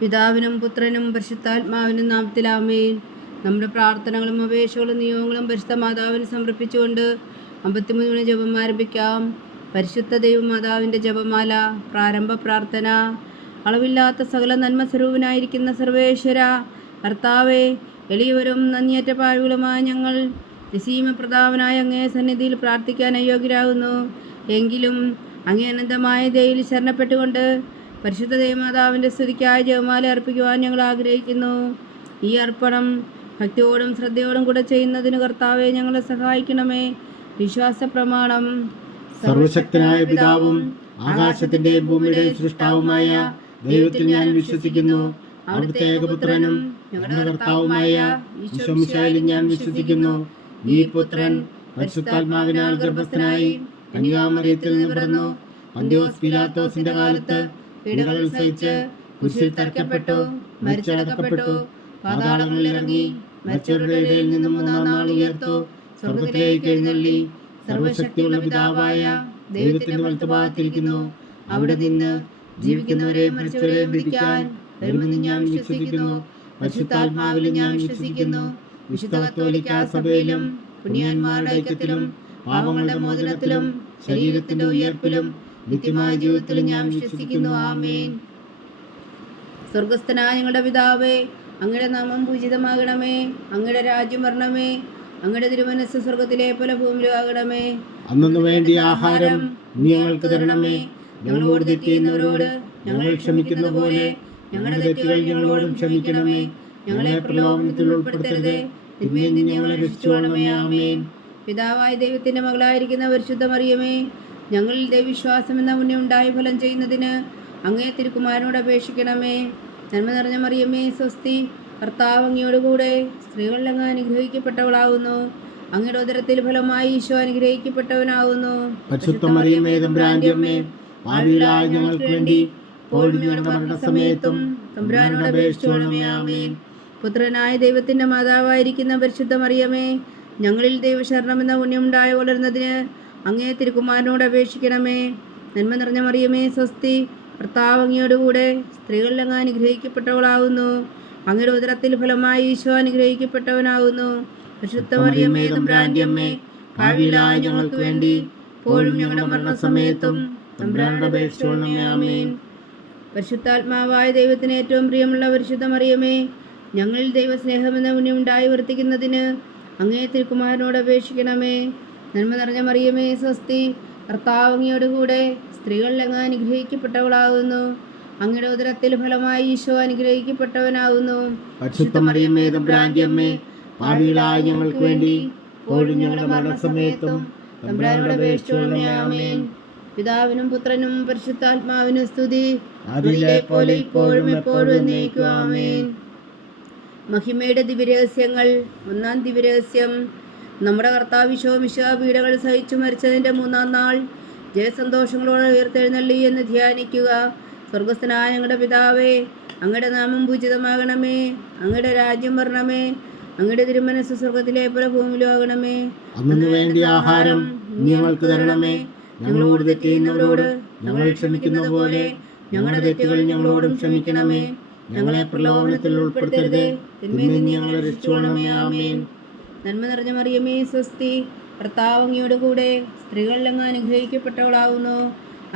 പിതാവിനും പുത്രനും പരിശുദ്ധാത്മാവിനും നാമത്തിൽ ആമേൻ. നമ്മുടെ പ്രാർത്ഥനകളും അപേക്ഷകളും നിയോഗങ്ങളും പരിശുദ്ധ മാതാവിന് സമർപ്പിച്ചുകൊണ്ട് 53 ജപം ആരംഭിക്കാം. പരിശുദ്ധ ദൈവമാതാവിൻ്റെ ജപമാല. പ്രാരംഭ പ്രാർത്ഥന. അളവില്ലാത്ത സകല നന്മ സ്വരൂപനായിരിക്കുന്ന സർവേശ്വര കർത്താവെ, എളിയവരും നന്ദിയേറ്റ പാവികളുമായ ഞങ്ങൾ നിസീമപ്രതാപനായ അങ്ങേ സന്നിധിയിൽ പ്രാർത്ഥിക്കാൻ അയോഗ്യരാകുന്നു. എങ്കിലും അങ്ങേ അനന്തമായ ദയയിൽ ശരണപ്പെട്ടുകൊണ്ട് പരിശുദ്ധ ദേവമാതാവിൻ്റെ സ്തുതിക്കായ ജപമാല അർപ്പിക്കുവാൻ ഞങ്ങൾ ആഗ്രഹിക്കുന്നു. ഈ അർപ്പണം ഭക്തിയോടും ശ്രദ്ധയോടും കൂടെ ചെയ്യുന്നതിന് കർത്താവെ ഞങ്ങളെ സഹായിക്കണമേ. വിശ്വാസ പ്രമാണം. സർവശക്തനായ പിതാവും ആകാശത്തിന്റെയും ഭൂമിയുടെയും സൃഷ്ടാവുമായ ദൈവത്തിൽ ഞാൻ വിശ്വസിക്കുന്നു. അവിടുത്തെ ഏകപുത്രനും ഞങ്ങളുടെ കർത്താവുമായ ഈശോ മിശിഹായിൽ ഞാൻ വിശ്വസിക്കുന്നു. ഈ പുത്രൻ പരിശുദ്ധാത്മാവിനാൽ ഗർഭസ്ഥനായി കന്യാമറിയത്തിൽ നിന്ന് പിറന്നു. പന്തിയോസ് പീലാത്തോസിന്റെ കാലത്ത് പീഡകൾ സഹിച്ച് കുരിശിൽ തറയ്ക്കപ്പെട്ടു, മരിച്ചടക്കപ്പെട്ടു, പാതാളങ്ങളിൽ ഇറങ്ങി, മരിച്ചവരുടെ ഇടയിൽ നിന്ന് 3-ാം നാൾ ഉയർത്തു, സ്വർഗ്ഗത്തിലേക്ക് എഴുന്നള്ളി, സർവശക്തിയുള്ള പിതാവായ ദൈവത്തിന്റെ വലത്തുഭാഗത്തിരിക്കുന്നു. അവിടെ നിന്ന് ജീവിക്കുന്നവരെയും മരിച്ചവരെയും വിധിക്കാൻ വരുമെന്ന് ഞാൻ വിശ്വസിക്കുന്നു. പരിശുദ്ധാത്മാവിൽ ഞാൻ വിശ്വസിക്കുന്നു. വിശുദ്ധ കത്തോലിക്കാ സഭയിലും പുണ്യന്മാരുടെ ഐക്യത്തിലും പാപങ്ങളുടെ മോചനത്തിലും ശരീരത്തിന്റെ ഉയർപ്പിലും നിത്യമായ ജീവിതത്തിലും ഞാൻ വിശ്വസിക്കുന്നു. ആമേൻ. സ്വർഗസ്ഥനായ ഞങ്ങളുടെ പിതാവേ, അങ്ങയുടെ നാമം പൂജിതമാകണമേ. അങ്ങയുടെ രാജ്യം വരണമേ. അങ്ങയുടെ തിരുമനസ്സ് സ്വർഗത്തിലെ പോലെ ഭൂമിയിലും ആകണമേ. അന്നു വേണ്ടിയ ആഹാരം ഞങ്ങൾക്ക് തരണമേ. ഞങ്ങളോട് തെറ്റ് ചെയ്യുന്നവരോട് ഞങ്ങൾ ക്ഷമിക്കുന്ന പോലെ ഞങ്ങളുടെ തെറ്റുകൾ ഞങ്ങളോടും ക്ഷമിക്കണമേ. ഞങ്ങളെ പ്രലോഭനത്തിൽ ഉൾപ്പെടുത്തരുതേ, തിന്മയിൽ നിന്ന് ഞങ്ങളെ രക്ഷിച്ചുകൊള്ളണമേ. ആമേൻ. പിതാവായ ദൈവത്തിന്റെ മകളായിരിക്കുന്ന പരിശുദ്ധ മറിയമേ, ഞങ്ങളിൽ ദൈവവിശ്വാസം എന്ന പുണ്യം ഉണ്ടായി ഫലം ചെയ്യുന്നതിന് അങ്ങേ തിരുക്കുമാരനോട് അപേക്ഷിക്കണമേ. നന്മ നിറഞ്ഞ മറിയമേ, സ്വസ്തി. കർത്താവ് അങ്ങയോടുകൂടെ സ്ത്രീകളിൽ അങ്ങ് അനുഗ്രഹിക്കപ്പെട്ടവളാകുന്നു. അങ്ങയുടെ ഉദരത്തിൽ ഫലമായി ഈശോ അനുഗ്രഹിക്കപ്പെട്ടവനാകുന്നു. പരിശുദ്ധ മറിയമേ, തമ്പുരാന്റെ അമ്മേ, പാപികളായ ഞങ്ങൾക്ക് വേണ്ടി ഇപ്പോഴും ഞങ്ങളുടെ മരണസമയത്തും തമ്പുരാനോട് അപേക്ഷിച്ചുകൊള്ളണമേ. ആമേൻ. പുത്രനായ ദൈവത്തിന്റെ മാതാവായിരിക്കുന്ന പരിശുദ്ധ മറിയമേ, ഞങ്ങളിൽ ദൈവശരണം എന്ന പുണ്യം ഉണ്ടായി വളരുന്നതിന് അങ്ങേ തിരുക്കുമാരനോട് അപേക്ഷിക്കണമേ. നന്മ നിറഞ്ഞ മറിയമേ, സ്വസ്തി. കർത്താവ് അങ്ങയോടുകൂടെ സ്ത്രീകളിൽ അങ്ങ് അനുഗ്രഹിക്കപ്പെട്ടവളാകുന്നു. അങ്ങയുടെ ഉദരത്തിൽ ഫലമായി ഈശോ അനുഗ്രഹിക്കപ്പെട്ടവനാകുന്നു. പരിശുദ്ധ മറിയമേ, തമ്പുരാന്റെ അമ്മേ, പാപികളായ ഞങ്ങൾക്ക് വേണ്ടി ഇപ്പോഴും ഞങ്ങളുടെ മരണസമയത്തും തമ്പുരാനോട് അപേക്ഷിച്ചുകൊള്ളണമേ. ആമേൻ. പരിശുദ്ധാത്മാവായ ദൈവത്തിന് ഏറ്റവും പ്രിയമുള്ള പരിശുദ്ധ മറിയമേ, ഞങ്ങളിൽ ദൈവസ്നേഹമെന്ന പുണ്യം ഉണ്ടായി വർത്തിക്കുന്നതിന് അങ്ങേ തിരുക്കുമാരനോട് അപേക്ഷിക്കണമേ. നന്മ നിറഞ്ഞ മറിയമേ, സ്വസ്തി. കർത്താവ് അങ്ങയോടുകൂടെ സ്ത്രീകളിൽ അങ്ങ് അനുഗ്രഹിക്കപ്പെട്ടവളാകുന്നു. അങ്ങയുടെ ഉദരത്തിൽ ഫലമായി ഈശോ അനുഗ്രഹിക്കപ്പെട്ടവനാകുന്നു. പരിശുദ്ധ മറിയമേ, തമ്പുരാന്റെ അമ്മേ, പാപികളായ ഞങ്ങൾക്ക് വേണ്ടി ഇപ്പോഴും ഞങ്ങളുടെ മരണസമയത്തും തമ്പുരാനോട് അപേക്ഷിച്ചുകൊള്ളണമേ. ആമേൻ. പിതാവിനും പുത്രനും പരിശുദ്ധാത്മാവിനും സ്തുതി, അതിലെ പോലെ ഇപ്പോഴും എപ്പോഴും എന്നേക്കും. ആമേൻ. മഹിമയുടെ ദിവ്യരഹസ്യങ്ങൾ. 1-ാം ദിവ്യരഹസ്യം. നമ്മുടെ കർത്താവ് ഈശോ മിശിഹാ പീഡകൾ സഹിച്ചു മരിച്ചതിൻ്റെ 3-ാം നാൾ ജയസന്തോഷങ്ങളോടെ ഉയർത്തെഴുന്നള്ളി എന്ന് ധ്യാനിക്കുക. സ്വർഗസ്ഥനായ ഞങ്ങളുടെ പിതാവേ, അങ്ങയുടെ നാമം പൂജിതമാകണമേ. അങ്ങയുടെ രാജ്യം വരണമേ. അങ്ങയുടെ തിരുമനസ്സ് സ്വർഗത്തിലെ പോലെ ഭൂമിയിലും ആകണമേ. അന്നു വേണ്ടിയ ആഹാരം ഞങ്ങൾക്ക് തരണമേ. ഞങ്ങളോട് തെറ്റ് ചെയ്യുന്നവരോട് ഞങ്ങൾ ക്ഷമിക്കുന്ന പോലെ ഞങ്ങളുടെ തെറ്റുകൾ ഞങ്ങളോടും ക്ഷമിക്കണമേ. ഞങ്ങളെ പ്രലോഭനത്തിൽ ഉൾപ്പെടുത്തരുതേ, തിന്മയിൽ നിന്ന് ഞങ്ങളെ രക്ഷിച്ചുകൊള്ളണമേ. ആമേൻ. നന്മ നിറഞ്ഞ മറിയമേ, സ്വസ്തി. കർത്താവ് അങ്ങയോടുകൂടെ സ്ത്രീകളിൽ അങ്ങ് അനുഗ്രഹിക്കപ്പെട്ടവളാകുന്നു.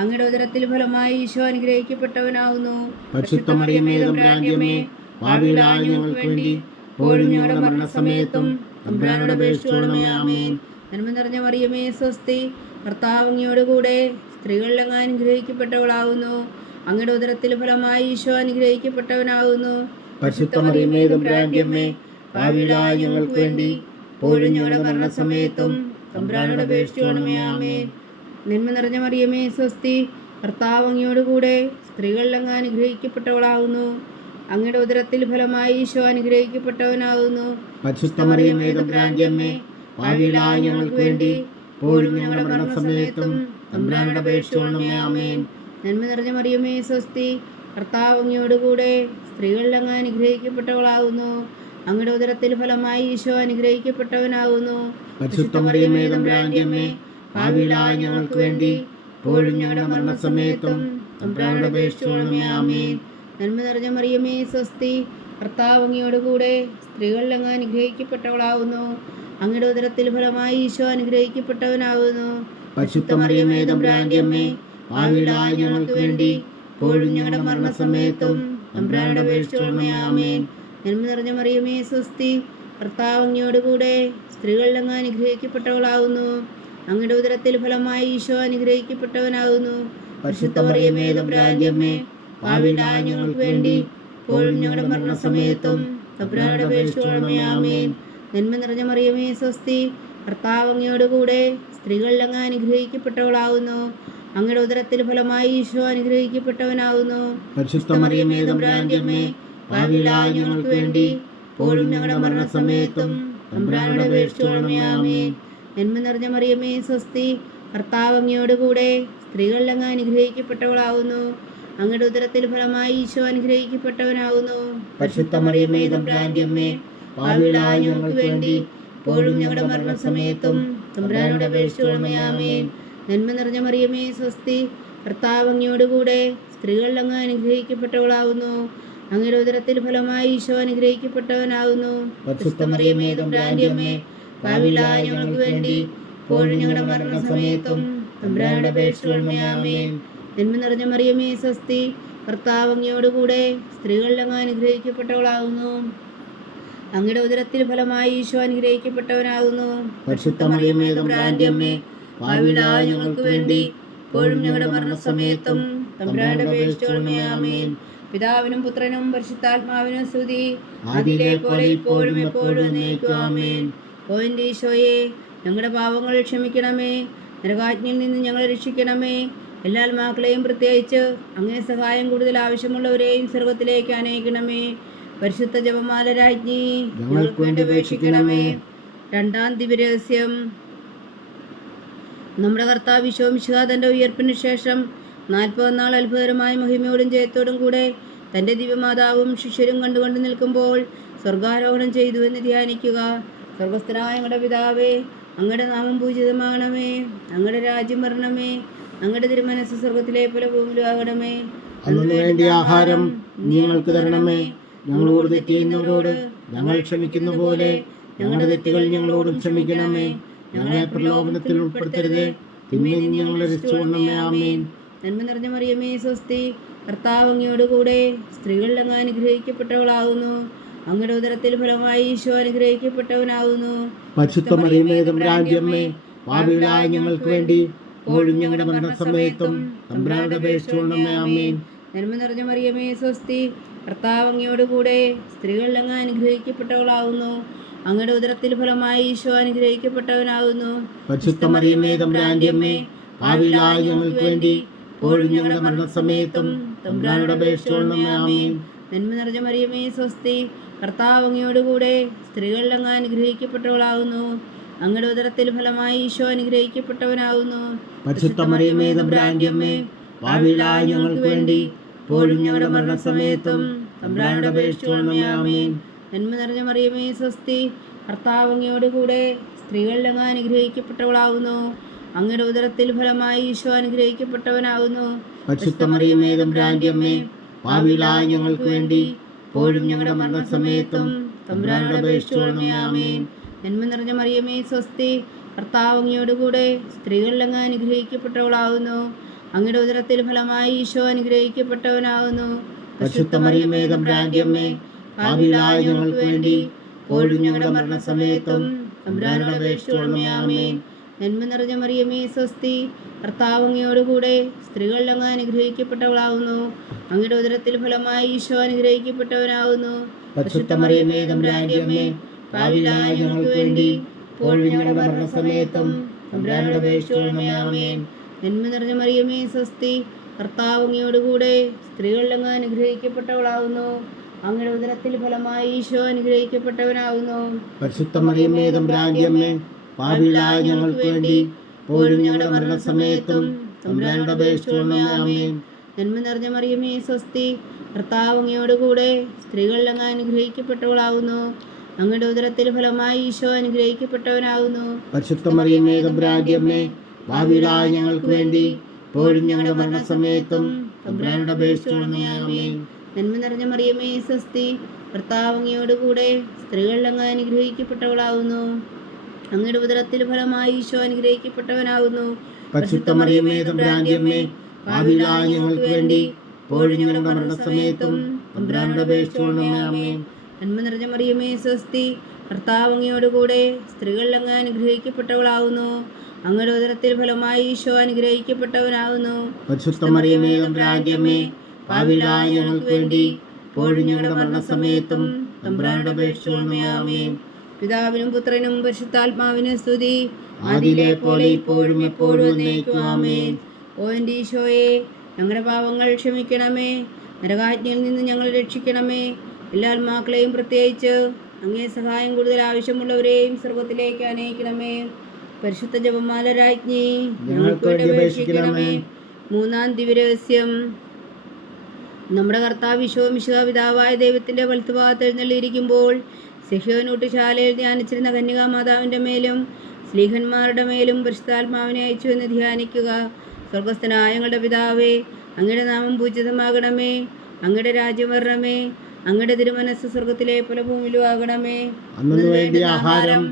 അങ്ങയുടെ ഉദരത്തിൽ ഫലമായി ഈശോ അനുഗ്രഹിക്കപ്പെട്ടവനാകുന്നു. പരിശുദ്ധ മറിയമേ, തമ്പുരാന്റെ അമ്മേ, പാപികളായ ഞങ്ങൾക്ക് വേണ്ടി ഇപ്പോഴും ഞങ്ങളുടെ മരണസമയത്തും തമ്പുരാനോട് അപേക്ഷിച്ചുകൊള്ളണമേ. ആമേൻ. നന്മ നിറഞ്ഞ മറിയമേ, സ്വസ്തി. കർത്താവ് അങ്ങയോടുകൂടെ സ്ത്രീകളിൽ അങ്ങ് അനുഗ്രഹിക്കപ്പെട്ടവളാകുന്നു. അങ്ങയുടെ ഉദരത്തിൽ ഫലമായി ഈശോ അനുഗ്രഹിക്കപ്പെട്ടവനാകുന്നു. പരിശുദ്ധ മറിയമേ, തമ്പുരാന്റെ അമ്മേ, പാപികളായ ഞങ്ങൾക്ക് വേണ്ടി ഇപ്പോഴും ഞങ്ങളുടെ മരണസമയത്തും തമ്പുരാനോട് അപേക്ഷിച്ചുകൊള്ളണമേ. ആമേൻ. നന്മ നിറഞ്ഞ മറിയമേ, സ്വസ്തി. കർത്താവ് അങ്ങയോടുകൂടെ സ്ത്രീകളിൽ അങ്ങ് അനുഗ്രഹിക്കപ്പെട്ടവളാകുന്നു. അങ്ങയുടെ ഉദരത്തിൽ ഫലമായി ഈശോ അനുഗ്രഹിക്കപ്പെട്ടവനാകുന്നു. പരിശുദ്ധ മറിയമേ, തമ്പുരാന്റെ അമ്മേ, പാപികളായ ഞങ്ങൾക്ക് വേണ്ടി ഇപ്പോഴും ഞങ്ങളുടെ മരണസമയത്തും തമ്പുരാനോട് അപേക്ഷിച്ചുകൊള്ളണമേ. ആമേൻ. നന്മ നിറഞ്ഞ മറിയമേ, സ്വസ്തി. കർത്താവ് അങ്ങയോടുകൂടെ സ്ത്രീകളിൽ അങ്ങ് അനുഗ്രഹിക്കപ്പെട്ടവളാകുന്നു. അങ്ങയുടെ ഉദരത്തിൽ ഫലമായി ഈശോ അനുഗ്രഹിക്കപ്പെട്ടവനാകുന്നു. പരിശുദ്ധ മറിയമേ, തമ്പുരാന്റെ അമ്മേ, പാപികളായ ഞങ്ങൾക്ക് വേണ്ടി ഇപ്പോഴും ഞങ്ങളുടെ മരണസമയത്തും തമ്പുരാനോട് അപേക്ഷിച്ചുകൊള്ളണമേ. ആമേൻ. നന്മ നിറഞ്ഞ മറിയമേ സ്വസ്തി, കർത്താവ് അങ്ങയോടുകൂടെ സ്ത്രീകളിൽ അങ്ങ് അനുഗ്രഹിക്കപ്പെട്ടവളാവുന്നു. അങ്ങയുടെ ഉദരത്തിൽ ഫലമായി ഈശോ അനുഗ്രഹിക്കപ്പെട്ടവനാവുന്നു. പരിശുദ്ധ മറിയമേ തമ്പുരാന്റെ അമ്മേ, പാപികളായ ഞങ്ങൾക്ക് വേണ്ടി ഇപ്പോഴും ഞങ്ങളുടെ മരണസമയത്തും തമ്പുരാനോട് അപേക്ഷിച്ചുകൊള്ളണമേ. ആമേൻ. നന്മ നിറഞ്ഞ മറിയമേ സ്വസ്തി, കർത്താവ് അങ്ങയോടുകൂടെ സ്ത്രീകളിൽ അങ്ങ് അനുഗ്രഹിക്കപ്പെട്ടവളാവുന്നു. അങ്ങയുടെ ഉദരത്തിൽ ഫലമായി ഈശോ അനുഗ്രഹിക്കപ്പെട്ടവനാകുന്നു. പരിശുദ്ധ മറിയമേ തമ്പുരാന്റെ അമ്മേ, പാപികളായ ഞങ്ങൾക്ക് വേണ്ടി ഇപ്പോഴും ഞങ്ങളുടെ മരണസമയത്തും തമ്പുരാനോട് അപേക്ഷിച്ചുകൊള്ളണമേ. ആമേൻ. നന്മ നിറഞ്ഞ മറിയമേ സ്വസ്തി, കർത്താവ് അങ്ങയോടുകൂടെ സ്ത്രീകളിൽ അങ്ങ് അനുഗ്രഹിക്കപ്പെട്ടവളാകുന്നു. അങ്ങയുടെ ഉദരത്തിൽ ഫലമായി ഈശോ അനുഗ്രഹിക്കപ്പെട്ടവനാകുന്നു. പരിശുദ്ധ മറിയമേ തമ്പുരാന്റെ അമ്മേ, പാപികളായ ഞങ്ങൾക്ക് വേണ്ടി ഇപ്പോഴും ഞങ്ങളുടെ മരണസമയത്തും തമ്പുരാനോട് അപേക്ഷിച്ചുകൊള്ളണമേ. ആമേൻ. നന്മ നിറഞ്ഞ മറിയമേ സ്വസ്തി, കർത്താവ് അങ്ങയോടുകൂടെ സ്ത്രീകളിൽ അങ്ങ് അനുഗ്രഹിക്കപ്പെട്ടവളാകുന്നു. അങ്ങയുടെ ഉദരത്തിൽ ഫലമായി ഈശോ അനുഗ്രഹിക്കപ്പെട്ടവനാകുന്നു. പരിശുദ്ധ മറിയമേ തമ്പുരാന്റെ അമ്മേ, പാപികളായ ഞങ്ങൾക്ക് വേണ്ടി ഇപ്പോഴും ഞങ്ങളുടെ മരണസമയത്തും തമ്പുരാനോട് അപേക്ഷിച്ചുകൊള്ളണമേ. ആമേൻ. നന്മ നിറഞ്ഞ മറിയമേ സ്വസ്തി, കർത്താവ് അങ്ങയോടുകൂടെ സ്ത്രീകളിൽ അങ്ങ് അനുഗ്രഹിക്കപ്പെട്ടവളാകുന്നു. അങ്ങയുടെ ഉദരത്തിൽ ഫലമായി ഈശോ അനുഗ്രഹിക്കപ്പെട്ടവനാകുന്നു. പരിശുദ്ധ മറിയമേ തമ്പുരാന്റെ അമ്മേ, പാപികളായ ഞങ്ങൾക്ക് വേണ്ടി ഇപ്പോഴും ഞങ്ങളുടെ മരണസമയത്തും തമ്പുരാനോട് അപേക്ഷിച്ചുകൊള്ളണമേ. ആമേൻ. നന്മ നിറഞ്ഞ മറിയമേ സ്വസ്തി, കർത്താവ് അങ്ങയോടുകൂടെ സ്ത്രീകളിൽ അങ്ങ് അനുഗ്രഹിക്കപ്പെട്ടവളാകുന്നു. അങ്ങയുടെ ഉദരത്തിൽ ഫലമായി ഈശോ അനുഗ്രഹിക്കപ്പെട്ടവനാകുന്നു. പരിശുദ്ധ മറിയമേ തമ്പുരാന്റെ അമ്മേ, പാപികളായ ഞങ്ങൾക്ക് വേണ്ടി ഇപ്പോഴും ഞങ്ങളുടെ മരണസമയത്തും തമ്പുരാനോട് അപേക്ഷിച്ചുകൊള്ളണമേ. ആമേൻ. പിതാവിനും പുത്രനും പരിശുദ്ധാത്മാവിനും സ്തുതി, ആദിയിലെ പോലെ ഇപ്പോഴും എപ്പോഴും എന്നേക്കും. ആമേൻ. ഓ എൻ്റെ ഈശോയെ, ഞങ്ങളുടെ പാപങ്ങൾ ക്ഷമിക്കണമേ, നരകാജ്ഞയിൽ നിന്ന് ഞങ്ങളെ രക്ഷിക്കണമേ. എല്ലാ ആത്മാക്കളെയും പ്രത്യേകിച്ച് അങ്ങേ സഹായം കൂടുതൽ ആവശ്യമുള്ളവരെയും സ്വർഗത്തിലേക്ക് അനയിക്കണമേ. പരിശുദ്ധ ജപമാല രാജ്ഞി, ഞങ്ങൾക്ക് വേണ്ടി അപേക്ഷിക്കണമേ. രണ്ടാം ദിവ്യരഹസ്യം. നമ്മുടെ കർത്താവ് ഈശോ മിശിഹാ തൻ്റെ ഉയർപ്പിന് ശേഷം 40 നാൾ അത്ഭുതകരമായ മഹിമയോടും ജയത്തോടും കൂടെ തൻ്റെ ദിവ്യമാതാവും ശിഷ്യരും കണ്ടുകൊണ്ട് നിൽക്കുമ്പോൾ സ്വർഗാരോഹണം ചെയ്തു എന്ന് ധ്യാനിക്കുക. സ്വർഗസ്ഥനായ ഞങ്ങളുടെ പിതാവേ, അങ്ങയുടെ നാമം പൂജിതമാകണമേ, അങ്ങയുടെ രാജ്യം വരണമേ, അങ്ങയുടെ തിരുമനസ്സ് സ്വർഗത്തിലെ പോലെ ഭൂമിയിലും ആകണമേ. അന്നു വേണ്ടി ആഹാരം ഞങ്ങൾക്ക് തരണമേ. ഞങ്ങളോട് തെറ്റ് ചെയ്യുന്നവരോട് ഞങ്ങൾ ക്ഷമിക്കുന്ന പോലെ ഞങ്ങളുടെ തെറ്റുകൾ ഞങ്ങളോടും ക്ഷമിക്കണമേ. ഞങ്ങളെ പ്രലോഭനത്തിൽ ഉൾപ്പെടുത്തരുതേ, തിന്മയിൽ നിന്ന് ഞങ്ങളെ രക്ഷിച്ചുകൊള്ളണമേ. ആമേൻ. നന്മ നിറഞ്ഞ മറിയമേ സ്വസ്തി, കർത്താവ് അങ്ങയോടുകൂടെ സ്ത്രീകളിൽ അങ്ങ് അനുഗ്രഹിക്കപ്പെട്ടവളാകുന്നു. അങ്ങയുടെ ഉദരത്തിൽ ഫലമായി ഈശോ അനുഗ്രഹിക്കപ്പെട്ടവനാകുന്നു. പരിശുദ്ധ മറിയമേ തമ്പുരാന്റെ അമ്മേ, പാപികളായ ഞങ്ങൾക്ക് വേണ്ടി ഇപ്പോഴും ഞങ്ങളുടെ മരണസമയത്തും തമ്പുരാനോട് അപേക്ഷിച്ചുകൊള്ളണമേ. ആമേൻ. നന്മ നിറഞ്ഞ മറിയമേ സ്വസ്തി, കർത്താവ് അങ്ങയോടുകൂടെ സ്ത്രീകളിൽ അങ്ങ് അനുഗ്രഹിക്കപ്പെട്ടവളാകുന്നു. അങ്ങയുടെ ഉദരത്തിൽ ഫലമായി ഈശോ അനുഗ്രഹിക്കപ്പെട്ടവനാകുന്നു. പരിശുദ്ധ മറിയമേ തമ്പുരാന്റെ അമ്മേ, പാപികളായ ഞങ്ങൾക്ക് വേണ്ടി ഇപ്പോഴും ഞങ്ങളുടെ മരണസമയത്തും തമ്പുരാനോട് അപേക്ഷിച്ചുകൊള്ളണമേ. ആമേൻ. നന്മ നിറഞ്ഞ മറിയമേ സ്വസ്തി, കർത്താവ് അങ്ങയോടുകൂടെ സ്ത്രീകളിൽ അങ്ങ് അനുഗ്രഹിക്കപ്പെട്ടവളാകുന്നു. അങ്ങയുടെ ഉദരത്തിൽ ഫലമായി ഈശോ അനുഗ്രഹിക്കപ്പെട്ടവനാകുന്നു. പരിശുദ്ധ മറിയമേ തമ്പുരാന്റെ അമ്മേ, പാപികളായ ഞങ്ങൾക്ക് വേണ്ടി ഇപ്പോഴും ഞങ്ങളുടെ മരണസമയത്തും തമ്പുരാനോട് അപേക്ഷിച്ചുകൊള്ളണമേ. ആമേൻ. നന്മ നിറഞ്ഞ മറിയമേ സ്വസ്തി, കർത്താവ് അങ്ങയോടുകൂടെ സ്ത്രീകളിൽ അങ്ങ് അനുഗ്രഹിക്കപ്പെട്ടവളാകുന്നു. അങ്ങയുടെ ഉദരത്തിൽ ഫലമായി ഈശോ അനുഗ്രഹിക്കപ്പെട്ടവനാകുന്നു. പരിശുദ്ധ മറിയമേ തമ്പുരാന്റെ അമ്മേ, പാപികളായ ഞങ്ങൾക്ക് വേണ്ടി ഇപ്പോഴും ഞങ്ങളുടെ മരണസമയത്തും തമ്പുരാനോട് അപേക്ഷിച്ചുകൊള്ളണമേ. ആമേൻ. നന്മ നിറഞ്ഞ മറിയമേ സ്വസ്തി, കർത്താവ് അങ്ങയോടുകൂടെ സ്ത്രീകളിൽ അങ്ങ് അനുഗ്രഹിക്കപ്പെട്ടവളാകുന്നു. അങ്ങയുടെ ഉദരത്തിൽ ഫലമായി ഈശോ അനുഗ്രഹിക്കപ്പെട്ടവനാകുന്നു. പരിശുദ്ധ മറിയമേ തമ്പുരാന്റെ അമ്മേ, പാപികളായ ഞങ്ങൾക്ക് വേണ്ടി ഇപ്പോഴും ഞങ്ങളുടെ മരണസമയത്തും തമ്പുരാനോട് അപേക്ഷിച്ചുകൊള്ളണമേ. ആമേൻ. നന്മ നിറഞ്ഞ മറിയമേ സ്വസ്തി, കർത്താവ് അങ്ങയോടുകൂടെ സ്ത്രീകളിൽ അങ്ങ് അനുഗ്രഹിക്കപ്പെട്ടവളാകുന്നു. അങ്ങയുടെ ഉദരത്തിൽ ഫലമായി ഈശോ അനുഗ്രഹിക്കപ്പെട്ടവനാകുന്നു. പരിശുദ്ധ മറിയമേ തമ്പുരാന്റെ അമ്മേ, പാപികളായ ഞങ്ങൾക്ക് വേണ്ടി ഇപ്പോഴും ഞങ്ങളുടെ മരണസമയത്തും തമ്പുരാനോട് അപേക്ഷിച്ചുകൊള്ളണമേ. ആമേൻ. നന്മ നിറഞ്ഞ മറിയമേ സ്വസ്തി, കർത്താവ് അങ്ങയോടുകൂടെ സ്ത്രീകളിൽ അങ്ങ് അനുഗ്രഹിക്കപ്പെട്ടവളാകുന്നു. അങ്ങയുടെ ഉദരത്തിൽ ഫലമായി ഈശോ അനുഗ്രഹിക്കപ്പെട്ടവനാകുന്നു. പരിശുദ്ധ മറിയമേ തമ്പുരാന്റെ അമ്മേ, പാപികളായ ഞങ്ങൾക്ക് വേണ്ടി ഇപ്പോഴും ഞങ്ങളുടെ മരണസമയത്തും തമ്പുരാനോട് അപേക്ഷിച്ചുകൊള്ളണമേ. ആമേൻ. നന്മ നിറഞ്ഞ മറിയമേ സ്വസ്തി, കർത്താവ് അങ്ങയോടുകൂടെ സ്ത്രീകളിൽ അങ്ങ് അനുഗ്രഹിക്കപ്പെട്ടവളാകുന്നു. അങ്ങയുടെ ഉദരത്തിൽ ഫലമായി ഈശോ അനുഗ്രഹിക്കപ്പെട്ടവനാകുന്നു. പരിശുദ്ധ മറിയമേ തമ്പുരാന്റെ അമ്മേ, പാപികളായ ഞങ്ങൾക്ക് വേണ്ടി ഇപ്പോഴും ഞങ്ങളുടെ മരണസമയത്തും തമ്പുരാനോട് അപേക്ഷിച്ചുകൊള്ളണമേ. ആമേൻ. നന്മ നിറഞ്ഞ മറിയമേ സ്വസ്തി, കർത്താവ് അങ്ങയോടുകൂടെ സ്ത്രീകളിൽ അങ്ങ് അനുഗ്രഹിക്കപ്പെട്ടവളാകുന്നു. അങ്ങയുടെ ഉദരത്തിൽ ഫലമായി ഈശോ അനുഗ്രഹിക്കപ്പെട്ടവനാകുന്നു. പരിശുദ്ധ മറിയമേ തമ്പുരാന്റെ അമ്മേ, പാപികളായ ഞങ്ങൾക്ക് വേണ്ടി ഇപ്പോഴും ഞങ്ങളുടെ മരണസമയത്തും തമ്പുരാനോട് അപേക്ഷിച്ചുകൊള്ളണമേ. ആമേൻ. നന്മ നിറഞ്ഞ മറിയമേ സ്വസ്തി, കർത്താവ് അങ്ങയോടുകൂടെ സ്ത്രീകളിൽ അങ്ങ് അനുഗ്രഹിക്കപ്പെട്ടവളാകുന്നു. അങ്ങയുടെ ഉദരത്തിൽ ഫലമായി ഈശോ അനുഗ്രഹിക്കപ്പെട്ടവനാകുന്നു. പരിശുദ്ധ മറിയമേ തമ്പുരാന്റെ അമ്മേ, പാപികളായ ഞങ്ങൾക്ക് വേണ്ടി ഇപ്പോഴും ഞങ്ങളുടെ മരണസമയത്തും തമ്പുരാനോട് അപേക്ഷിച്ചുകൊള്ളണമേ. ആമേൻ. പിതാവിനും പുത്രനും പരിശുദ്ധാത്മാവിനും സ്തുതി, ആദിയിലെ പോലെ ഇപ്പോഴും എപ്പോഴും എന്നേക്കും. ആമേൻ. ഓ എൻ്റെ ഈശോയെ, ഞങ്ങളുടെ പാപങ്ങൾ ക്ഷമിക്കണമേ, നരകാജ്ഞയിൽ നിന്ന് ഞങ്ങളെ രക്ഷിക്കണമേ. എല്ലാ ആത്മാക്കളെയും, പ്രത്യേകിച്ച് അങ്ങേ സഹായം കൂടുതൽ ആവശ്യമുള്ളവരെയും സ്വർഗത്തിലേക്ക് അനയിക്കണമേ. പരിശുദ്ധ ജപമാല രാജ്ഞി, ഞങ്ങൾക്ക് വേണ്ടി അപേക്ഷിക്കണമേ. മൂന്നാം ദിവ്യരഹസ്യം. നമ്മുടെ കർത്താവ് ഈശോ മിശിഹാ പിതാവായ ദൈവത്തിൻ്റെ വലത്തുഭാഗത്ത് എഴുന്നള്ളിയിരിക്കുമ്പോൾ സെഹ്യോനൂട്ടുശാലയിൽ ധ്യാനിച്ചിരുന്ന കന്യകാമാതാവിൻ്റെ മേലും സ്ലീഹന്മാരുടെ മേലും പരിശുദ്ധാത്മാവിനെ അയച്ചു എന്ന് ധ്യാനിക്കുക. സ്വർഗസ്ഥനായ ഞങ്ങളുടെ പിതാവേ, അങ്ങയുടെ നാമം പൂജിതമാകണമേ, അങ്ങയുടെ രാജ്യം വരണമേ, അങ്ങയുടെ തിരുമനസ്സ് സ്വർഗത്തിലെ പോലെ ഭൂമിയിലും ആകണമേ. അന്നു വേണ്ടിയ ആഹാരം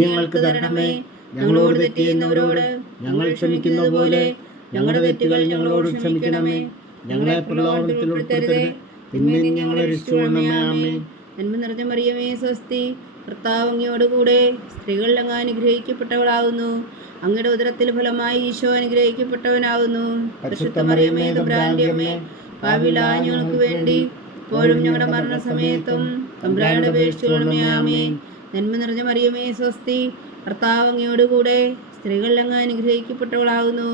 ഞങ്ങൾക്ക് തരണമേ. ഞങ്ങളോട് തെറ്റ് ചെയ്യുന്നവരോട് ഞങ്ങൾ ക്ഷമിക്കുന്ന പോലെ ഞങ്ങളുടെ തെറ്റുകൾ ഞങ്ങളോട് ക്ഷമിക്കണമേ. ഞങ്ങളെ പ്രലോഭനത്തിൽ ഉൾപ്പെടുത്തരുതേ, തിന്മയിൽ നിന്ന് ഞങ്ങളെ രക്ഷിച്ചുകൊള്ളണമേ. ആമേൻ. നന്മ നിറഞ്ഞ മറിയമേ സ്വസ്തി, കർത്താവ് അങ്ങയോടുകൂടെ സ്ത്രീകളിൽ അങ്ങ് അനുഗ്രഹിക്കപ്പെട്ടവളാകുന്നു. അങ്ങയുടെ ഉദരത്തിൽ ഫലമായി ഈശോ അനുഗ്രഹിക്കപ്പെട്ടവനാകുന്നു. പരിശുദ്ധ മറിയമേ തമ്പുരാന്റെ അമ്മേ, പാപികളായ ഞങ്ങൾക്ക് വേണ്ടി ഇപ്പോഴും ഞങ്ങളുടെ മരണസമയത്തും തമ്പുരാനോട് അപേക്ഷിച്ചുകൊള്ളണമേ. ആമേൻ. നന്മ നിറഞ്ഞ മറിയമേ സ്വസ്തി, കർത്താവ് അങ്ങയോടുകൂടെ സ്ത്രീകളിൽ അങ്ങ് അനുഗ്രഹിക്കപ്പെട്ടവളാകുന്നു.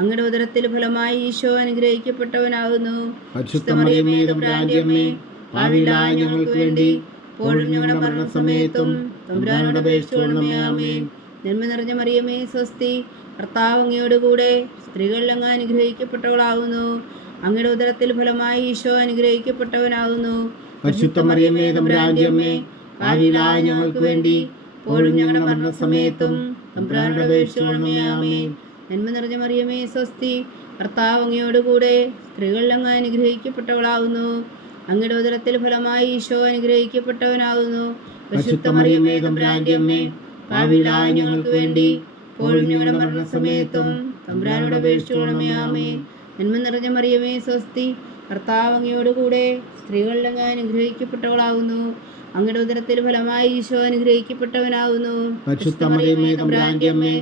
അങ്ങയുടെ ഉദരത്തിൽ ഫലമായി ഈശോ അനുഗ്രഹിക്കപ്പെട്ടവനാകുന്നു. പരിശുദ്ധ മറിയമേ തമ്പുരാന്റെ അമ്മേ, പാപികളായ ഞങ്ങൾക്ക് വേണ്ടി ഇപ്പോഴും ഞങ്ങളുടെ മരണസമയത്തും തമ്പുരാനോട് അപേക്ഷിച്ചുകൊള്ളണമേ. ആമേൻ. നന്മ നിറഞ്ഞ മറിയമേ സ്വസ്തി, കർത്താവ് അങ്ങയോടുകൂടെ സ്ത്രീകളിൽ അങ്ങ് അനുഗ്രഹിക്കപ്പെട്ടവളാകുന്നു. അങ്ങയുടെ ഉദരത്തിൽ ഫലമായി ഈശോ അനുഗ്രഹിക്കപ്പെട്ടവനാകുന്നു. പരിശുദ്ധ മറിയമേ തമ്പുരാന്റെ അമ്മേ, പാപികളായ ഞങ്ങൾക്ക് വേണ്ടി ഇപ്പോഴും ഞങ്ങളുടെ മരണസമയത്തും തമ്പുരാനോട് അപേക്ഷിച്ചുകൊള്ളണമേ. ആമേൻ. നന്മ നിറഞ്ഞ മറിയമേ സ്വസ്തി, കർത്താവ് അങ്ങയോടുകൂടെ സ്ത്രീകളിൽ അങ്ങ് അനുഗ്രഹിക്കപ്പെട്ടവളാകുന്നു. അങ്ങയുടെ ഉദരത്തിൽ ഫലമായി ഈശോ അനുഗ്രഹിക്കപ്പെട്ടവനാകുന്നു. പരിശുദ്ധ മറിയമേ തമ്പുരാന്റെ അമ്മേ, പാപികളായ ഞങ്ങൾക്ക് വേണ്ടി ഇപ്പോഴും ഞങ്ങളുടെ മരണസമയത്തും തമ്പുരാനോട് അപേക്ഷിച്ചുകൊള്ളണമേ. ആമേൻ. നന്മ നിറഞ്ഞ മറിയമേ സ്വസ്തി, കർത്താവ് അങ്ങയോടുകൂടെ സ്ത്രീകളിൽ അങ്ങ് അനുഗ്രഹിക്കപ്പെട്ടവളാകുന്നു. അങ്ങയുടെ ഉദരത്തിൽ ഫലമായി ഈശോ അനുഗ്രഹിക്കപ്പെട്ടവനാകുന്നു. പരിശുദ്ധ മറിയമേ തമ്പുരാന്റെ അമ്മേ,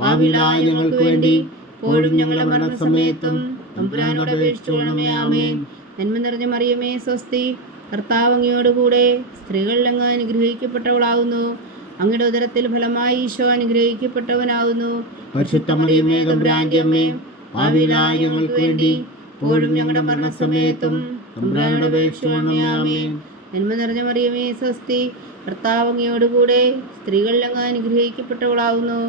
പാപികളായ ഞങ്ങൾക്ക് വേണ്ടി ഇപ്പോഴും ഞങ്ങളുടെ മരണസമയത്തും തമ്പുരാനോട് അപേക്ഷിച്ചുകൊള്ളണമേ. ആമേൻ. നന്മ നിറഞ്ഞ മറിയമേ സ്വസ്തി, കർത്താവ് അങ്ങയോടുകൂടെ സ്ത്രീകളിൽ അങ്ങ് അനുഗ്രഹിക്കപ്പെട്ടവളാകുന്നു. അങ്ങയുടെ ഉദരത്തിൽ ഫലമായി ഈശോ അനുഗ്രഹിക്കപ്പെട്ടവനാകുന്നു. പരിശുദ്ധ മറിയമേ തമ്പുരാന്റെ അമ്മേ, പാപികളായ ഞങ്ങൾക്ക് വേണ്ടി ഇപ്പോഴും ഞങ്ങളുടെ മരണസമയത്തും തമ്പുരാനോട് അപേക്ഷിച്ചുകൊള്ളണമേ. ആമേൻ. നന്മ നിറഞ്ഞ മറിയമേ സ്വസ്തി, കർത്താവ് അങ്ങയോടുകൂടെ സ്ത്രീകളിൽ അങ്ങ് അനുഗ്രഹിക്കപ്പെട്ടവളാകുന്നു.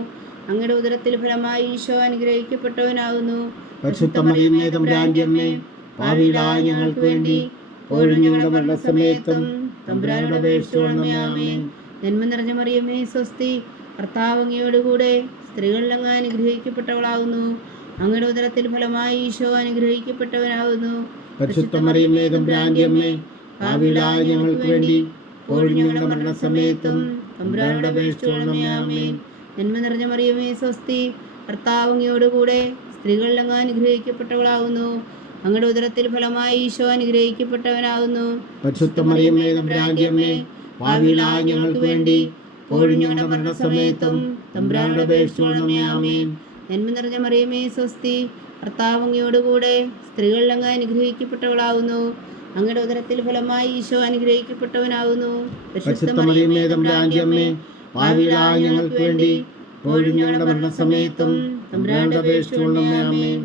അങ്ങയുടെ ഉദരത്തിൽ ഫലമായി ഈശോ അനുഗ്രഹിക്കപ്പെട്ടവനാകുന്നു. പരിശുദ്ധ മറിയമേ തമ്പുരാന്റെ അമ്മേ, പാപികളായ ഞങ്ങൾക്ക് വേണ്ടി ഇപ്പോഴും ഞങ്ങളുടെ മരണസമയത്തും തമ്പുരാനോട് അപേക്ഷിച്ചുകൊള്ളണമേ. ആമേൻ. നന്മ നിറഞ്ഞ മറിയമേ സ്വസ്തി, കർത്താവ് അങ്ങയോടുകൂടെ സ്ത്രീകളിൽ അങ്ങ് അനുഗ്രഹിക്കപ്പെട്ടവളാകുന്നു. അങ്ങയുടെ ഉദരത്തിൽ ഫലമായി ഈശോ അനുഗ്രഹിക്കപ്പെട്ടവനാകുന്നു. പരിശുദ്ധ മറിയമേ തമ്പുരാന്റെ അമ്മേ, പാപികളായ ഞങ്ങൾക്ക് വേണ്ടി ഇപ്പോഴും ഞങ്ങളുടെ മരണസമയത്തും തമ്പുരാനോട് അപേക്ഷിച്ചുകൊള്ളണമേ. ആമേൻ. നന്മ നിറഞ്ഞ മറിയമേ സ്വസ്തി, കർത്താവ് അങ്ങയോടുകൂടെ സ്ത്രീകളിൽ അങ്ങ് അനുഗ്രഹിക്കപ്പെട്ടവളാകുന്നു. അങ്ങയുടെ ഉദരത്തിൽ ഫലമായി ഈശോ അനുഗ്രഹിക്കപ്പെട്ടവനാകുന്നു. പരിശുദ്ധ മറിയമേ തമ്പുരാന്റെ അമ്മേ, പാപികളായ ഞങ്ങൾക്ക് വേണ്ടി ഇപ്പോഴും ഞങ്ങളുടെ മരണസമയത്തും തമ്പുരാനോട് അപേക്ഷിച്ചുകൊള്ളണമേ. ആമേൻ. നന്മ നിറഞ്ഞ മറിയമേ സ്വസ്തി, കർത്താവ് അങ്ങയോടുകൂടെ സ്ത്രീകളിൽ അങ്ങ് അനുഗ്രഹിക്കപ്പെട്ടവളാകുന്നു. അങ്ങയുടെ ഉദരത്തിൽ ഫലമായി ഈശോ അനുഗ്രഹിക്കപ്പെട്ടവനാകുന്നു. പരിശുദ്ധ മറിയമേ തമ്പുരാന്റെ അമ്മേ, പാപികളായ ഞങ്ങൾക്ക് വേണ്ടി ഇപ്പോഴും ഞങ്ങളുടെ മരണസമയത്തും തമ്പുരാനോട് അപേക്ഷിച്ചുകൊള്ളണമേ. ആമേൻ.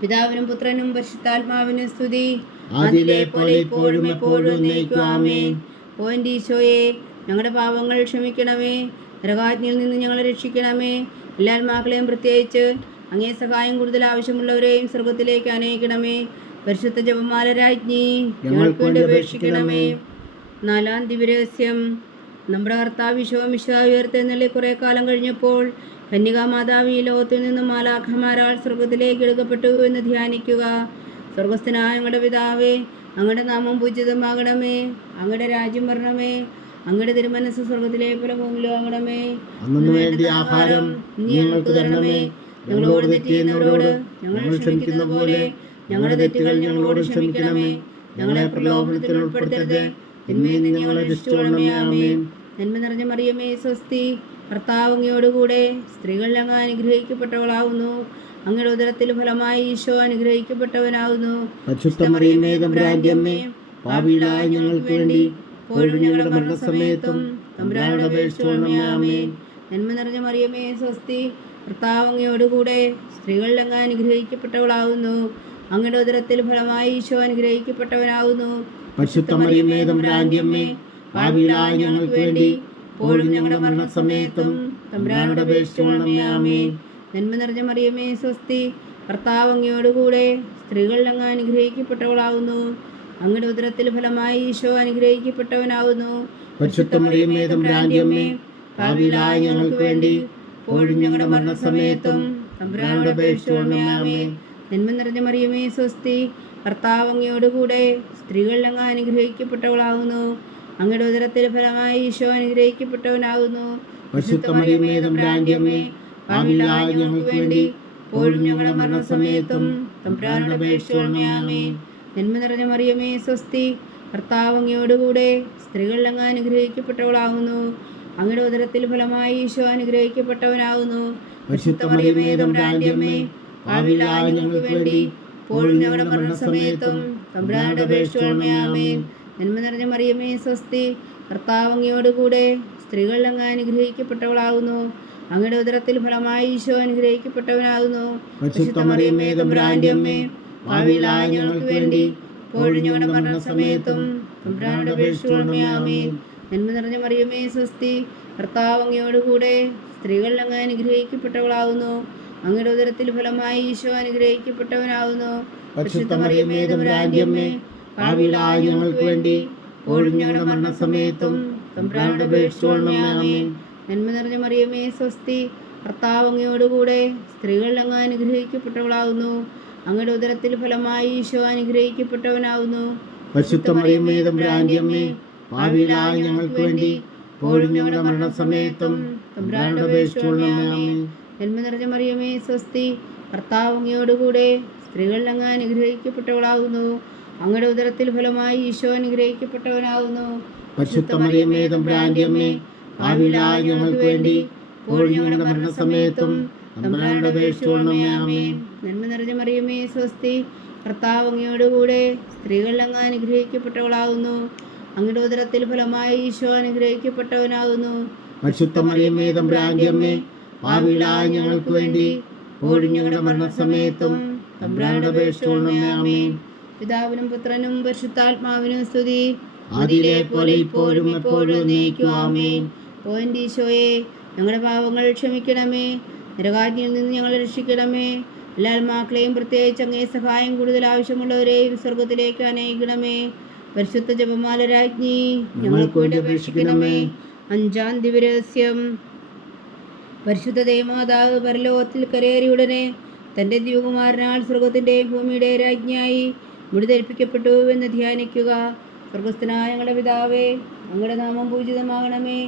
പിതാവിനും പുത്രനും പരിശുദ്ധാത്മാവിനും സ്തുതി, ആദിയിലെ പോലെ ഇപ്പോഴും എപ്പോഴും എന്നേക്കും. ആമേൻ. ഓ എൻ്റെ ഈശോയെ, ഞങ്ങളുടെ പാപങ്ങൾ ക്ഷമിക്കണമേ, നരകാജ്ഞയിൽ നിന്ന് ഞങ്ങളെ രക്ഷിക്കണമേ. എല്ലാ ആത്മാക്കളെയും, പ്രത്യേകിച്ച് അങ്ങേ സഹായം കൂടുതൽ ആവശ്യമുള്ളവരെയും സ്വർഗത്തിലേക്ക് അനയിക്കണമേ. പരിശുദ്ധ ജപമാല രാജ്ഞി, ഞങ്ങൾക്ക് വേണ്ടി അപേക്ഷിക്കണമേ. നാലാം ദിവ്യരഹസ്യം. നമ്മുടെ കർത്താവ് ഈശോ മിശിഹാ ഉയർത്തെഴുന്നള്ളി കുറെ കാലം കഴിഞ്ഞപ്പോൾ കന്യകാമാതാവ് ഈ ലോകത്തിൽ നിന്നും മാലാഖമാരാൽ സ്വർഗത്തിലേക്ക് എടുക്കപ്പെട്ടു എന്ന് ധ്യാനിക്കുക. സ്വർഗസ്ഥനായ ഞങ്ങളുടെ പിതാവേ, അങ്ങയുടെ നാമം പൂജിതമാകണമേ. അങ്ങയുടെ രാജ്യം വരണമേ. അങ്ങയുടെ തിരുമനസ് സ്വർഗത്തിലെ പോലെ ഭൂമിയിലും ആകണമേ. അന്നു വേണ്ടി ആഹാരം ഞങ്ങൾക്ക് തരണമേ. ഞങ്ങളോട് തെറ്റ് ചെയ്യുന്നവരോട് ഞങ്ങൾ ക്ഷമിക്കുന്ന പോലെ ഞങ്ങളുടെ തെറ്റുകൾ ഞങ്ങളോട് ക്ഷമിക്കണമേ. ഞങ്ങളെ പ്രലോഭനത്തിൽ ഉൾപ്പെടുത്തരുത്, തിന്മയിൽ നിന്ന് ഞങ്ങളെ രക്ഷിച്ചുകൊള്ളണമേ. ആമേൻ. നന്മ നിറഞ്ഞ മറിയമേ, സ്വസ്തി. കർത്താവ് അങ്ങയോടുകൂടെ സ്ത്രീകൾ അങ്ങ് അനുഗ്രഹിക്കപ്പെട്ടവളാകുന്നു. അങ്ങയുടെ ഉദരത്തിൽ ഫലമായി ഈശോ അനുഗ്രഹിക്കപ്പെട്ടവനാകുന്നു. പരിശുദ്ധ മറിയമേ, തമ്പുരാന്റെ അമ്മേ, പാപികളായ ഞങ്ങൾക്ക് വേണ്ടി ഇപ്പോഴും ഞങ്ങളുടെ മരണസമയത്തും തമ്പുരാനോട് അപേക്ഷിച്ചുകൊള്ളണമേ. ആമേൻ. നന്മ നിറഞ്ഞ മറിയമേ, സ്വസ്തി. കർത്താവ് അങ്ങയോടുകൂടെ സ്ത്രീകൾ അങ്ങ് അനുഗ്രഹിക്കപ്പെട്ടവളാകുന്നു. അങ്ങയുടെ ഉദരത്തിൽ ഫലമായി ഈശോ അനുഗ്രഹിക്കപ്പെട്ടവനാകുന്നു. പരിശുദ്ധ മറിയമേ, തമ്പുരാന്റെ അമ്മേ, പാപികളായ ഞങ്ങൾക്ക് വേണ്ടി ഇപ്പോഴും ഞങ്ങളുടെ മരണസമയത്തും തമ്പുരാനോട് അപേക്ഷിച്ചുകൊള്ളണമേ. ആമേൻ. നന്മ നിറഞ്ഞ മറിയമേ, സ്വസ്തി. കർത്താവ് അങ്ങയോടുകൂടെ സ്ത്രീകൾ അങ്ങ് അനുഗ്രഹിക്കപ്പെട്ടവളാകുന്നു. അങ്ങയുടെ ഉദരത്തിൽ ഫലമായി ഈശോ അനുഗ്രഹിക്കപ്പെട്ടവനാകുന്നു. പരിശുദ്ധ മറിയമേ, തമ്പുരാന്റെ അമ്മേ, പാപികളായ ഞങ്ങൾക്ക് വേണ്ടി ഇപ്പോഴും ഞങ്ങളുടെ മരണസമയത്തും തമ്പുരാനോട് അപേക്ഷിച്ചുകൊള്ളണമേ. ആമേൻ. നന്മ നിറഞ്ഞ മറിയമേ, സ്വസ്തി. കർത്താവ് അങ്ങയോടുകൂടെ സ്ത്രീകൾ അങ്ങ് അനുഗ്രഹിക്കപ്പെട്ടവളാകുന്നു. അങ്ങയുടെ ഉദരത്തിൽ ഫലമായി ഈശോ അനുഗ്രഹിക്കപ്പെട്ടവനാകുന്നു. പരിശുദ്ധ മറിയമേ, തമ്പുരാന്റെ അമ്മേ, പാപികളായ ഞങ്ങൾക്ക് വേണ്ടി ഇപ്പോഴും ഞങ്ങളുടെ മരണസമയത്തും തമ്പുരാനോട് അപേക്ഷിച്ചുകൊള്ളണമേ. ആമേൻ. നന്മ നിറഞ്ഞ മറിയമേ, സ്വസ്തി. കർത്താവ് അങ്ങയോടുകൂടെ സ്ത്രീകൾ അങ്ങ് അനുഗ്രഹിക്കപ്പെട്ടവളാകുന്നു. അങ്ങയുടെ ഉദരത്തിൽ ഫലമായി ഈശോ അനുഗ്രഹിക്കപ്പെട്ടവനാകുന്നു. പരിശുദ്ധ മറിയമേ, തമ്പുരാന്റെ അമ്മേ, പാപികളായ ഞങ്ങൾക്ക് വേണ്ടി ഇപ്പോഴും ഞങ്ങളുടെ മരണസമയത്തും തമ്പുരാനോട് അപേക്ഷിച്ചുകൊള്ളണമേ. ആമേൻ. നന്മ നിറഞ്ഞ മറിയമേ, സ്വസ്തി. കർത്താവ് അങ്ങയോടുകൂടെ സ്ത്രീകൾ അങ്ങ് അനുഗ്രഹിക്കപ്പെട്ടവളാകുന്നു. അങ്ങയുടെ ഉദരത്തിൽ ഫലമായി ഈശോ അനുഗ്രഹിക്കപ്പെട്ടവനാകുന്നു. പരിശുദ്ധ മറിയമേ, തമ്പുരാന്റെ അമ്മേ, പാപികളായ ഞങ്ങൾക്ക് വേണ്ടി ഇപ്പോഴും ഞങ്ങളുടെ മരണസമയത്തും തമ്പുരാനോട് അപേക്ഷിച്ചുകൊള്ളണമേ. ആമേൻ. നന്മ നിറഞ്ഞ മറിയമേ, സ്വസ്തി. കർത്താവ് അങ്ങയോടുകൂടെ സ്ത്രീകൾ അങ്ങ് അനുഗ്രഹിക്കപ്പെട്ടവളാകുന്നു. അങ്ങയുടെ ഉദരത്തിൽ ഫലമായി ഈശോ അനുഗ്രഹിക്കപ്പെട്ടവനാകുന്നു. പരിശുദ്ധ മറിയമേ, തമ്പുരാന്റെ അമ്മേ, പാപികളായ ഞങ്ങൾക്ക് വേണ്ടി ഇപ്പോഴും ഞങ്ങളുടെ മരണസമയത്തും തമ്പുരാനോട് അപേക്ഷിച്ചുകൊള്ളണമേ. ആമേൻ. നന്മ നിറഞ്ഞ മറിയമേ, സ്വസ്തി. കർത്താവ് അങ്ങയോടുകൂടെ സ്ത്രീകൾ അങ്ങ് അനുഗ്രഹിക്കപ്പെട്ടവളാകുന്നു. അങ്ങയുടെ ഉദരത്തിൽ ഫലമായി ഈശോ അനുഗ്രഹിക്കപ്പെട്ടവനാകുന്നു. പരിശുദ്ധ മറിയമേ, തമ്പുരാന്റെ അമ്മേ, പാപികളായ ഞങ്ങൾക്ക് വേണ്ടി ഇപ്പോഴും ഞങ്ങളുടെ മരണസമയത്തും തമ്പുരാനോട് അപേക്ഷിച്ചുകൊള്ളണമേ. ആമേൻ. നന്മ നിറഞ്ഞ മറിയമേ, സ്വസ്തി. കർത്താവ് അങ്ങയോടുകൂടെ സ്ത്രീകൾ അങ്ങ് അനുഗ്രഹിക്കപ്പെട്ടവളാകുന്നു. അങ്ങയുടെ ഉദരത്തിൽ ഫലമായി ഈശോ അനുഗ്രഹിക്കപ്പെട്ടവനാകുന്നു. പരിശുദ്ധ മറിയമേ, തമ്പുരാന്റെ അമ്മേ, പാപികളായ ഞങ്ങൾക്ക് വേണ്ടി ഇപ്പോഴും ഞങ്ങളുടെ മരണസമയത്തും തമ്പുരാനോട് അപേക്ഷിച്ചുകൊള്ളണമേ. ആമേൻ. നന്മ നിറഞ്ഞ മറിയമേ, സ്വസ്തി. കർത്താവ് അങ്ങയോടുകൂടെ സ്ത്രീകൾ അങ്ങ് അനുഗ്രഹിക്കപ്പെട്ടവളാകുന്നു. അങ്ങയുടെ ഉദരത്തിൽ ഫലമായി ഈശോ അനുഗ്രഹിക്കപ്പെട്ടവനാകുന്നു. പരിശുദ്ധ മറിയമേ, തമ്പുരാന്റെ അമ്മേ, പാപികളായ ഞങ്ങൾക്ക് വേണ്ടി ഇപ്പോഴും ഞങ്ങളുടെ മരണസമയത്തും തമ്പുരാനോട് അപേക്ഷിച്ചുകൊള്ളണമേ. ആമേൻ. പിതാവിനും പുത്രനും പരിശുദ്ധാത്മാവിനും സ്തുതി. ആദിയിലെ പോലെ ഇപ്പോഴും എപ്പോഴും എന്നേക്കും. ആമേൻ. ഓ എൻ്റെ ഈശോയെ, ഞങ്ങളുടെ പാപങ്ങൾ ക്ഷമിക്കണമേ. നരകാഗ്നിയിൽ നിന്ന് ഞങ്ങളെ രക്ഷിക്കണമേ. എല്ലാ ആത്മാക്കളെയും, പ്രത്യേകിച്ച് അങ്ങേ സഹായം കൂടുതൽ ആവശ്യമുള്ളവരെയും സ്വർഗത്തിലേക്ക് അനയിക്കണമേ. പരിശുദ്ധ ജപമാല രാജ്ഞി, ഞങ്ങൾക്ക് വേണ്ടി അപേക്ഷിക്കണമേ. അഞ്ചാം ദിവരഹസ്യം. പരിശുദ്ധ ദേവമാതാവ് പരലോകത്തിൽ കരയേറിയുടനെ തൻ്റെ ദിവകുമാരനാൽ സ്വർഗത്തിൻ്റെയും ഭൂമിയുടെയും രാജ്ഞിയായി മുടിധരിപ്പിക്കപ്പെട്ടു എന്ന് ധ്യാനിക്കുക. സ്വർഗസ്ഥനായ ഞങ്ങളുടെ പിതാവേ, അങ്ങയുടെ നാമം പൂജിതമാകണമേ.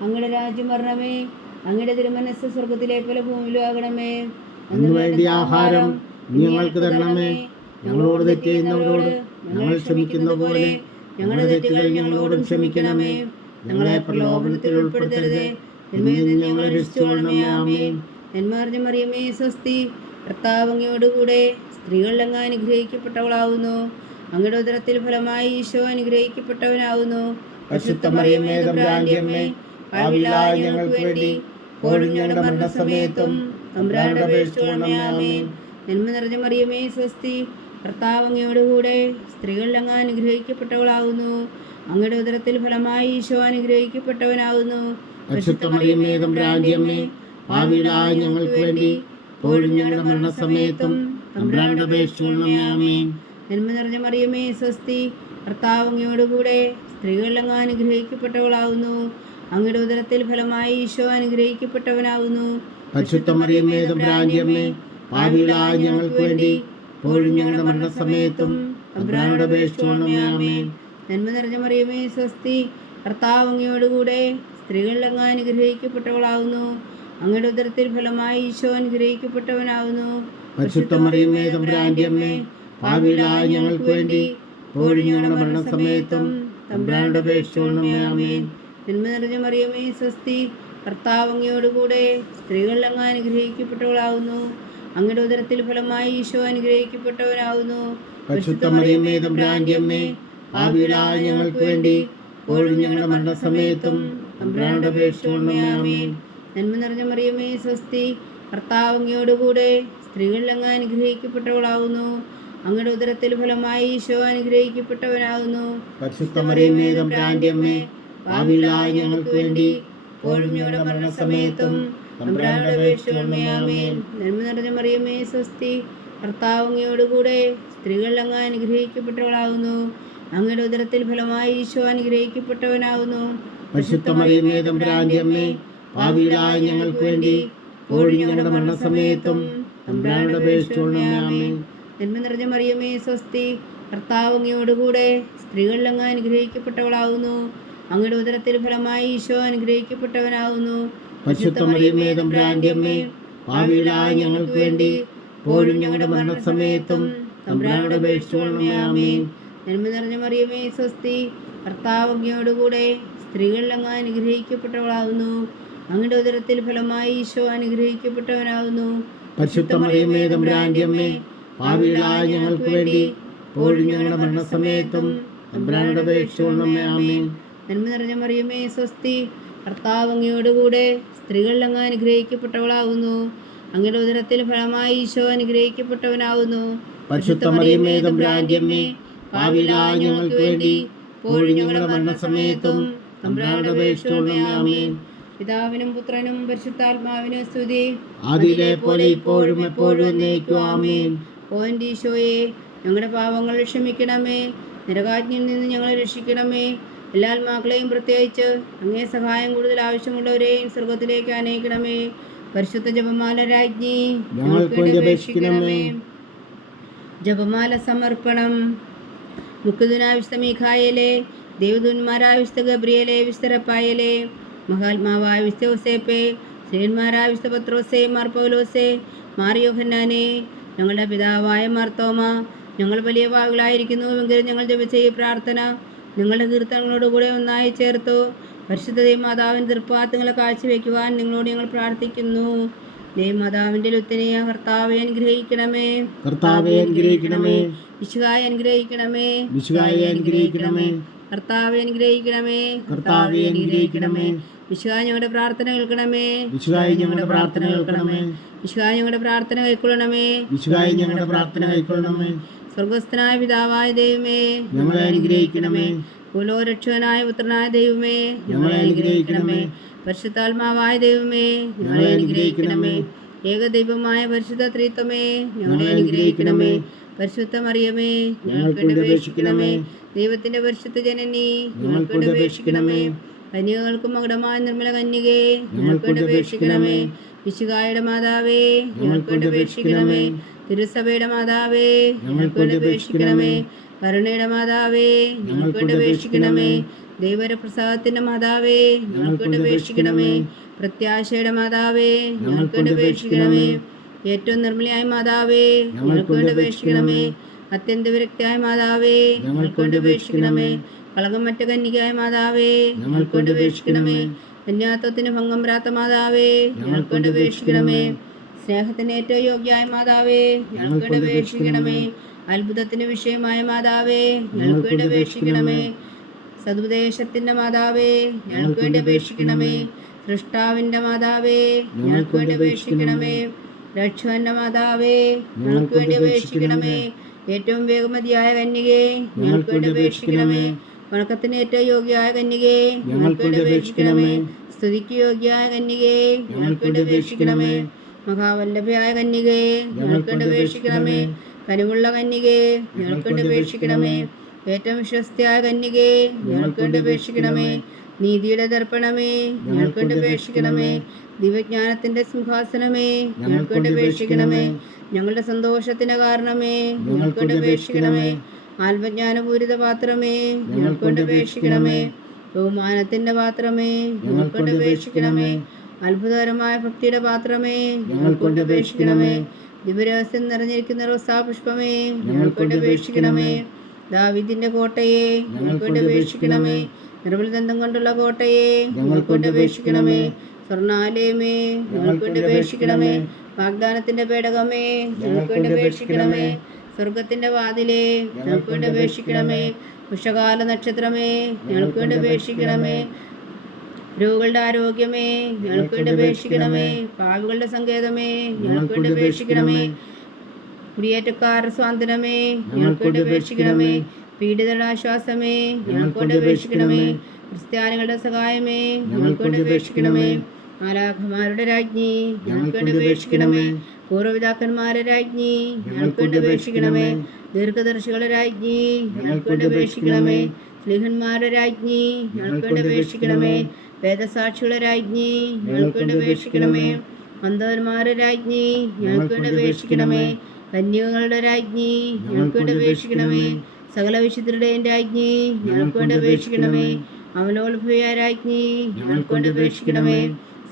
അങ്ങയുടെ രാജ്യം വരണമേ. അങ്ങയുടെ തിരുമനസ് സ്വർഗത്തിലെ പോലെ ഭൂമിയിലും ആകണമേ. അന്ന് വേണ്ടി ആഹാരം ഞങ്ങൾക്ക് തരണമേ. ഞങ്ങളോട് തെറ്റ് ചെയ്യുന്നവരോട് ഞങ്ങൾ ക്ഷമിക്കുന്ന പോലെ ഞങ്ങളുടെ തെറ്റുകൾ ഞങ്ങളോടും ക്ഷമിക്കണമേ. ഞങ്ങളെ പ്രലോഭനത്തിൽ ഉൾപ്പെടുത്തരുത്, തിന്മയിൽ നിന്ന് ഞങ്ങളെ രക്ഷിച്ചുകൊള്ളണമേ. ആമേൻ. നന്മ നിറഞ്ഞ മറിയമേ, സ്വസ്തി. കർത്താവ് അങ്ങയോടുകൂടെ സ്ത്രീകൾ അങ്ങ് അനുഗ്രഹിക്കപ്പെട്ടവളാകുന്നു. അങ്ങയുടെ ഉദരത്തിൽ ഫലമായി ഈശോ അനുഗ്രഹിക്കപ്പെട്ടവനാകുന്നു. പരിശുദ്ധ മറിയമേ, തമ്പുരാന്റെ അമ്മേ, പാപികളായ ഞങ്ങൾക്ക് വേണ്ടി ഇപ്പോഴും ഞങ്ങളുടെ മരണസമയത്തും തമ്പുരാനോട് അപേക്ഷിച്ചുകൊള്ളണമേ. ആമേൻ. നന്മ നിറഞ്ഞ മറിയമേ, സ്വസ്തി. കർത്താവ് അങ്ങയോടുകൂടെ സ്ത്രീകൾ അങ്ങ് അനുഗ്രഹിക്കപ്പെട്ടവളാകുന്നു. അങ്ങയുടെ ഉദരത്തിൽ ഫലമായി ഈശോ അനുഗ്രഹിക്കപ്പെട്ടവനാകുന്നു. പരിശുദ്ധ മറിയമേ, തമ്പുരാന്റെ അമ്മേ, പാപികളായ ഞങ്ങൾക്ക് വേണ്ടി ഇപ്പോഴും ഞങ്ങളുടെ മരണസമയത്തും തമ്പുരാനോട് അപേക്ഷിച്ചുകൊള്ളണമേ. ആമേൻ. നന്മ നിറഞ്ഞ മറിയമേ, സ്വസ്തി. കർത്താവ് അങ്ങയോടുകൂടെ സ്ത്രീകൾ അങ്ങ് അനുഗ്രഹിക്കപ്പെട്ടവളാകുന്നു. അങ്ങയുടെ ഉദരത്തിൽ ഫലമായി ഈശോ അനുഗ്രഹിക്കപ്പെട്ടവനാകുന്നു. പരിശുദ്ധ മറിയമേ, തമ്പുരാന്റെ അമ്മേ, പാപികളായ ഞങ്ങൾക്ക് വേണ്ടി ഇപ്പോഴും ഞങ്ങളുടെ മരണസമയത്തും തമ്പുരാനോട് അപേക്ഷിച്ചുകൊള്ളണമേ. ആമേൻ. നന്മ നിറഞ്ഞ മറിയമേ സ്വസ്തി, കർത്താവ് അങ്ങയോടുകൂടെ സ്ത്രീകളിൽ അങ്ങ് അനുഗ്രഹിക്കപ്പെട്ടവളാവുന്നു. അങ്ങയുടെ ഉദരത്തിൽ ഫലമായി ഈശോ അനുഗ്രഹിക്കപ്പെട്ടവനാവുന്നു. പരിശുദ്ധ മറിയമേ തമ്പുരാന്റെ അമ്മേ, പാപികളായ ഞങ്ങൾക്ക് വേണ്ടി ഇപ്പോഴും ഞങ്ങളുടെ മരണസമയത്തും തമ്പുരാനോട് അപേക്ഷിച്ചുകൊള്ളണമേ. ആമേൻ. നന്മ നിറഞ്ഞ മറിയമേ സ്വസ്തി, കർത്താവ് അങ്ങയോടുകൂടെ സ്ത്രീകളിൽ അങ്ങ് അനുഗ്രഹിക്കപ്പെട്ടവളാവുന്നു. അങ്ങയുടെ ഉദരത്തിൽ ഫലമായി ഈശോ അനുഗ്രഹിക്കപ്പെട്ടവനാവുന്നു. പരിശുദ്ധ മറിയമേ തമ്പുരാന്റെ അമ്മേ, പാപികളായ ഞങ്ങൾക്ക് വേണ്ടി ഇപ്പോഴും ഞങ്ങളുടെ മരണസമയത്തും തമ്പുരാനോട് അപേക്ഷിച്ചുകൊള്ളണമേ. ആമേൻ. നന്മ നിറഞ്ഞ മറിയമേ സ്വസ്തി, കർത്താവ് അങ്ങയോടുകൂടെ സ്ത്രീകളിൽ അങ്ങ് അനുഗ്രഹിക്കപ്പെട്ടവളാവുന്നു. അങ്ങയുടെ ഉദരത്തിൽ ഫലമായി ഈശോ അനുഗ്രഹിക്കപ്പെട്ടവനാവുന്നു. പരിശുദ്ധ മറിയമേ തമ്പുരാന്റെ അമ്മേ, പാപികളായ ഞങ്ങൾക്ക് വേണ്ടി ഇപ്പോഴും ഞങ്ങളുടെ മരണസമയത്തും തമ്പുരാനോട് അപേക്ഷിച്ചുകൊള്ളണമേ. ആമേൻ. നന്മ നിറഞ്ഞ മറിയമേ സ്വസ്തി, കർത്താവ് അങ്ങയോടുകൂടെ സ്ത്രീകളിൽ അങ്ങ് അനുഗ്രഹിക്കപ്പെട്ടവളാവുന്നു. അങ്ങയുടെ ഉദരത്തിൽ ഫലമായി ഈശോ അനുഗ്രഹിക്കപ്പെട്ടവനാവുന്നു. പരിശുദ്ധ മറിയമേ തമ്പുരാന്റെ അമ്മേ, പാപികളായ ഞങ്ങൾക്ക് വേണ്ടി ഇപ്പോഴും ഞങ്ങളുടെ മരണസമയത്തും തമ്പുരാനോട് അപേക്ഷിച്ചുകൊള്ളണമേ. ആമേൻ. നന്മ നിറഞ്ഞ മറിയമേ സ്വസ്തി, കർത്താവ് അങ്ങയോടുകൂടെ സ്ത്രീകളിൽ അങ്ങ് അനുഗ്രഹിക്കപ്പെട്ടവളാവുന്നു. അങ്ങയുടെ ഉദരത്തിൽ ഫലമായി ഈശോ അനുഗ്രഹിക്കപ്പെട്ടവനാവുന്നു. പരിശുദ്ധ മറിയമേ തമ്പുരാന്റെ അമ്മേ, പാപികളായ ഞങ്ങൾക്ക് വേണ്ടി ഇപ്പോഴും ഞങ്ങളുടെ മരണസമയത്തും തമ്പുരാനോട് അപേക്ഷിച്ചുകൊള്ളണമേ. ആമേൻ. നന്മ നിറഞ്ഞ മറിയമേ സ്വസ്തി, കർത്താവ് അങ്ങയോടുകൂടെ സ്ത്രീകളിൽ അങ്ങ് അനുഗ്രഹിക്കപ്പെട്ടവളാവുന്നു. അങ്ങയുടെ ഉദരത്തിൽ ഫലമായി ഈശോ അനുഗ്രഹിക്കപ്പെട്ടവനാവുന്നു. പരിശുദ്ധ മറിയമേ തമ്പുരാന്റെ അമ്മേ, പാപികളായ ഞങ്ങൾക്ക് വേണ്ടി ഇപ്പോഴും ഞങ്ങളുടെ മരണസമയത്തും തമ്പുരാനോട് അപേക്ഷിച്ചുകൊള്ളണമേ. ആമേൻ. നന്മ നിറഞ്ഞ മറിയമേ സ്വസ്തി, കർത്താവ് അങ്ങയോടുകൂടെ സ്ത്രീകളിൽ അങ്ങ് അനുഗ്രഹിക്കപ്പെട്ടവളാവുന്നു. അങ്ങയുടെ ഉദരത്തിൽ ഫലമായി ഈശോ അനുഗ്രഹിക്കപ്പെട്ടവനാവുന്നു. പരിശുദ്ധ മറിയമേ തമ്പുരാന്റെ അമ്മേ, പാപികളായ ഞങ്ങൾക്ക് വേണ്ടി ഇപ്പോഴും ഞങ്ങളുടെ മരണസമയത്തും തമ്പുരാനോട് അപേക്ഷിച്ചുകൊള്ളണമേ. ആമേൻ. പിതാവിനും പുത്രനും പരിശുദ്ധാത്മാവിനും സ്തുതി, ആദിയിലെ പോലെ ഇപ്പോഴും എപ്പോഴും എന്നേക്കും. ആമേൻ. ഓ എൻ്റെ ഈശോയെ, ഞങ്ങളുടെ പാപങ്ങൾ ക്ഷമിക്കണമേ. നരകാജ്ഞയിൽ നിന്ന് ഞങ്ങളെ രക്ഷിക്കണമേ. എല്ലാ ആത്മാക്കളെയും പ്രത്യേകിച്ച് അങ്ങേ സഹായം കൂടുതൽ ആവശ്യമുള്ളവരെയും സ്വർഗത്തിലേക്ക് അനയിക്കണമേ. പരിശുദ്ധ ജപമാല രാജ്ഞി ഞങ്ങൾക്ക് വേണ്ടി അപേക്ഷിക്കണമേ. ജപമാല സമർപ്പണം. മുഖ്യദൂനായ വിശുദ്ധ മീഖായേലേ, ദേവദൂന്മാരായ വിശുദ്ധ ഗബ്രിയേലേ, വിശുദ്ധ റഫായേലേ, മഹാത്മാവായ വിശുദ്ധ യോസേപ്പേ, ശ്രീന്മാരായ വിശുദ്ധ പത്രോസേ, മാർ പൗലോസേ, മാർ യോഹന്നാനേ, ഞങ്ങളുടെ പിതാവായ മാർത്തോമ, ഞങ്ങൾ വലിയ പാപികളായിരിക്കുന്നുവെങ്കിലും ഞങ്ങൾ ജപിച്ച ഈ പ്രാർത്ഥന നിങ്ങളുടെ കീർത്തനങ്ങളോടുകൂടെ ഒന്നായി ചേർത്തു പരിശുദ്ധ ദൈവമാതാവിൻ്റെ തൃപ്പാദങ്ങളെ കാഴ്ചവെക്കുവാൻ നിങ്ങളോട് ഞങ്ങൾ പ്രാർത്ഥിക്കുന്നു. ദൈവമാതാവിൻ്റെ ലുത്തനെയ കർത്താവെ അനുഗ്രഹിക്കണമേ. കർത്താവെ അനുഗ്രഹിക്കണമേ. വിശുദ്ധായി അനുഗ്രഹിക്കണമേ. വിശുദ്ധായി അനുഗ്രഹിക്കണമേ. കർത്താവെ അനുഗ്രഹിക്കണമേ. കർത്താവെ അനുഗ്രഹിക്കണമേ. വിശുദ്ധായി ഞങ്ങളുടെ പ്രാർത്ഥന കേൾക്കണമേ. വിശുദ്ധായി ഞങ്ങളുടെ പ്രാർത്ഥന കേൾക്കണമേ. വിശുദ്ധായി ഞങ്ങളുടെ പ്രാർത്ഥന കൈക്കൊള്ളണമേ. വിശുദ്ധായി ഞങ്ങളുടെ പ്രാർത്ഥന കൈക്കൊള്ളണമേ. സ്വർഗസ്ഥനായ പിതാവായ ദൈവമേ, ഞങ്ങളെ അനുഗ്രഹിക്കണമേ. ഭൂലോകരക്ഷകനായ പുത്രനായ ദൈവമേ, ഞങ്ങളെ അനുഗ്രഹിക്കണമേ. പരിശുദ്ധാത്മാവായ ദൈവമേ, ഞങ്ങളെ അനുഗ്രഹിക്കണമേ. ഏകദൈവമായ പരിശുദ്ധ ത്രിത്വമേ, ഞങ്ങളെ അനുഗ്രഹിക്കണമേ. പരിശുദ്ധ മറിയമേ, ഞങ്ങൾക്ക് വേണ്ടി അപേക്ഷിക്കണമേ. ദൈവത്തിന്റെ പരിശുദ്ധ ജനനി, ഞങ്ങൾക്ക് വേണ്ടി അപേക്ഷിക്കണമേ. കന്യകൾക്ക് മകുടമായ നിർമ്മല കന്യകേ, ഞങ്ങൾക്ക് വേണ്ടി അപേക്ഷിക്കണമേ. വിശുകായുടെ മാതാവേ, ഞങ്ങൾക്ക് വേണ്ടി അപേക്ഷിക്കണമേ. തിരുസഭയുടെ മാതാവേ, ഞങ്ങൾക്ക് വേണ്ടി അപേക്ഷിക്കണമേ. കരുണയുടെ മാതാവേ, ഞങ്ങൾക്ക് വേണ്ടി അപേക്ഷിക്കണമേ. ദൈവപ്രസാദത്തിന്റെ മാതാവേ, ഞങ്ങൾക്ക് വേണ്ടി അപേക്ഷിക്കണമേ. പ്രത്യാശയുടെ മാതാവേ, ഞങ്ങൾക്ക് വേണ്ടി അപേക്ഷിക്കണമേ. ഏറ്റവും നിർമ്മലയായ മാതാവേ, ഞങ്ങൾക്ക് വേണ്ടി അപേക്ഷിക്കണമേ. അത്യന്ത വിരക്തിയായ മാതാവേ, ഞങ്ങൾക്ക് വേണ്ടി അപേക്ഷിക്കണമേ. കളങ്കം മറ്റ കന്യകയായ മാതാവേ, ഞങ്ങൾക്ക് വേണ്ടി അപേക്ഷിക്കണമേ. കന്യാത്വത്തിന് ഭംഗം വരാത്ത മാതാവേ, ഞങ്ങൾക്ക് വേണ്ടി അപേക്ഷിക്കണമേ. സ്നേഹത്തിന് ഏറ്റവും യോഗ്യമായ മാതാവേ, ഞങ്ങൾക്ക് വേണ്ടി അപേക്ഷിക്കണമേ. അത്ഭുതത്തിന് വിഷയമായ മാതാവേ, ഞങ്ങൾക്ക് വേണ്ടി അപേക്ഷിക്കണമേ. സതുപദേശത്തിന്റെ മാതാവേ, ഞങ്ങൾക്ക് വേണ്ടി അപേക്ഷിക്കണമേ. സൃഷ്ടാവിന്റെ മാതാവേ, ഞങ്ങൾക്ക് വേണ്ടി അപേക്ഷിക്കണമേ. രക്ഷകന്റെ മാതാവേ, ഞങ്ങൾക്ക് വേണ്ടി അപേക്ഷിക്കണമേ. ഏറ്റവും വേഗമതിയായ കന്യകേ, ഞങ്ങൾക്ക് വേണ്ടി അപേക്ഷിക്കണമേ. വണക്കത്തിന് ഏറ്റവും യോഗ്യയായ കന്യകേ, ഞങ്ങൾക്ക് വേണ്ടി അപേക്ഷിക്കണമേ. സ്തുതിക്ക് യോഗ്യയായ കന്യകേ, ഞങ്ങൾക്ക് വേണ്ടി അപേക്ഷിക്കണമേ. മഹാവല്ലഭയായ കന്യകേ, ഞങ്ങൾക്ക് വേണ്ടി അപേക്ഷിക്കണമേ. കനിവുള്ള കന്യകേ, ഞങ്ങൾക്ക് വേണ്ടി അപേക്ഷിക്കണമേ. ഏറ്റവും വിശ്വസ്തയായ കന്യകേ, ഞങ്ങൾക്ക് വേണ്ടി അപേക്ഷിക്കണമേ. നീതിയുടെ ദർപ്പണമേ, ഞങ്ങൾക്ക് വേണ്ടി അപേക്ഷിക്കണമേ. ദിവ്യജ്ഞാനത്തിന്റെ സിംഹാസനമേ, ഞങ്ങൾക്ക് വേണ്ടി അപേക്ഷിക്കണമേ. ഞങ്ങളുടെ സന്തോഷത്തിന് കാരണമേ, ഞങ്ങൾക്ക് വേണ്ടി അപേക്ഷിക്കണമേ. ആത്മജ്ഞാനപൂരിത പാത്രമേ ഞങ്ങൾക്കൊണ്ട് അപേക്ഷിക്കണമേ. ബഹുമാനത്തിന്റെ പാത്രമേ ഞങ്ങൾക്കൊണ്ട് അപേക്ഷിക്കണമേ. അത്ഭുതകരമായ ഭക്തിയുടെ പാത്രമേ ഞങ്ങൾക്കൊണ്ട് അപേക്ഷിക്കണമേ. ദിവരഹസ്യം നിറഞ്ഞിരിക്കുന്ന റോസാ പുഷ്പമേ ഞങ്ങൾക്കൊണ്ട് അപേക്ഷിക്കണമേ. ദാവീദിന്റെ കോട്ടയെ ഞങ്ങൾക്കൊണ്ട് അപേക്ഷിക്കണമേ. നിർബലദന്തം കൊണ്ടുള്ള കോട്ടയെ ഞങ്ങൾക്കൊണ്ട് അപേക്ഷിക്കണമേ. സ്വർണാലയമേ ഞങ്ങൾക്കൊണ്ട് അപേക്ഷിക്കണമേ. വാഗ്ദാനത്തിന്റെ പേടകമേ ഞങ്ങൾക്കൊണ്ട് അപേക്ഷിക്കണമേ. സ്വർഗത്തിന്റെ വാതിലേ ഞങ്ങൾക്കൊണ്ട് അപേക്ഷിക്കണമേ. ഉഷകാല നക്ഷത്രമേ ഞങ്ങൾക്കൊണ്ട് അപേക്ഷിക്കണമേ. രോഗികളുടെ ആരോഗ്യമേ ഞങ്ങൾക്കൊണ്ട് അപേക്ഷിക്കണമേ. പാവികളുടെ സങ്കേതമേ ഞങ്ങൾക്കൊണ്ട് അപേക്ഷിക്കണമേ. കുടിയേറ്റക്കാരുടെ സ്വാതന്ത്ര്യമേ ഞങ്ങൾക്കൊണ്ട് അപേക്ഷിക്കണമേ. പീഡിതരുടെ ആശ്വാസമേ ഞങ്ങൾക്കൊണ്ട് അപേക്ഷിക്കണമേ. ക്രിസ്ത്യാനികളുടെ സഹായമേ ഞങ്ങൾക്കൊണ്ട് അപേക്ഷിക്കണമേ. മാലാഖമാരുടെ രാജ്ഞി ഞങ്ങൾക്കൊണ്ട് അപേക്ഷിക്കണമേ. പൂർവ്വപിതാക്കന്മാരുടെ രാജ്ഞി ഞങ്ങൾക്കൊണ്ട് അപേക്ഷിക്കണമേ. ദീർഘദർശികളുടെ രാജ്ഞി ഞങ്ങൾക്കൊണ്ട് അപേക്ഷിക്കണമേ. സ്ലീഹന്മാരുടെ രാജ്ഞി ഞങ്ങൾക്കൊണ്ട് അപേക്ഷിക്കണമേ. വേദസാക്ഷികളുടെ രാജ്ഞി ഞങ്ങൾക്കൊണ്ട് അപേക്ഷിക്കണമേ. അന്ധന്മാരുടെ രാജ്ഞി ഞങ്ങൾക്കൊണ്ട് അപേക്ഷിക്കണമേ. കന്യകകളുടെ രാജ്ഞി ഞങ്ങൾക്കൊണ്ട് അപേക്ഷിക്കണമേ. സകല വിശുദ്ധരുടെയും രാജ്ഞി ഞങ്ങൾക്കൊണ്ട് അപേക്ഷിക്കണമേ. അമലോത്ഭവ രാജ്ഞി ഞങ്ങൾക്കൊണ്ട് അപേക്ഷിക്കണമേ.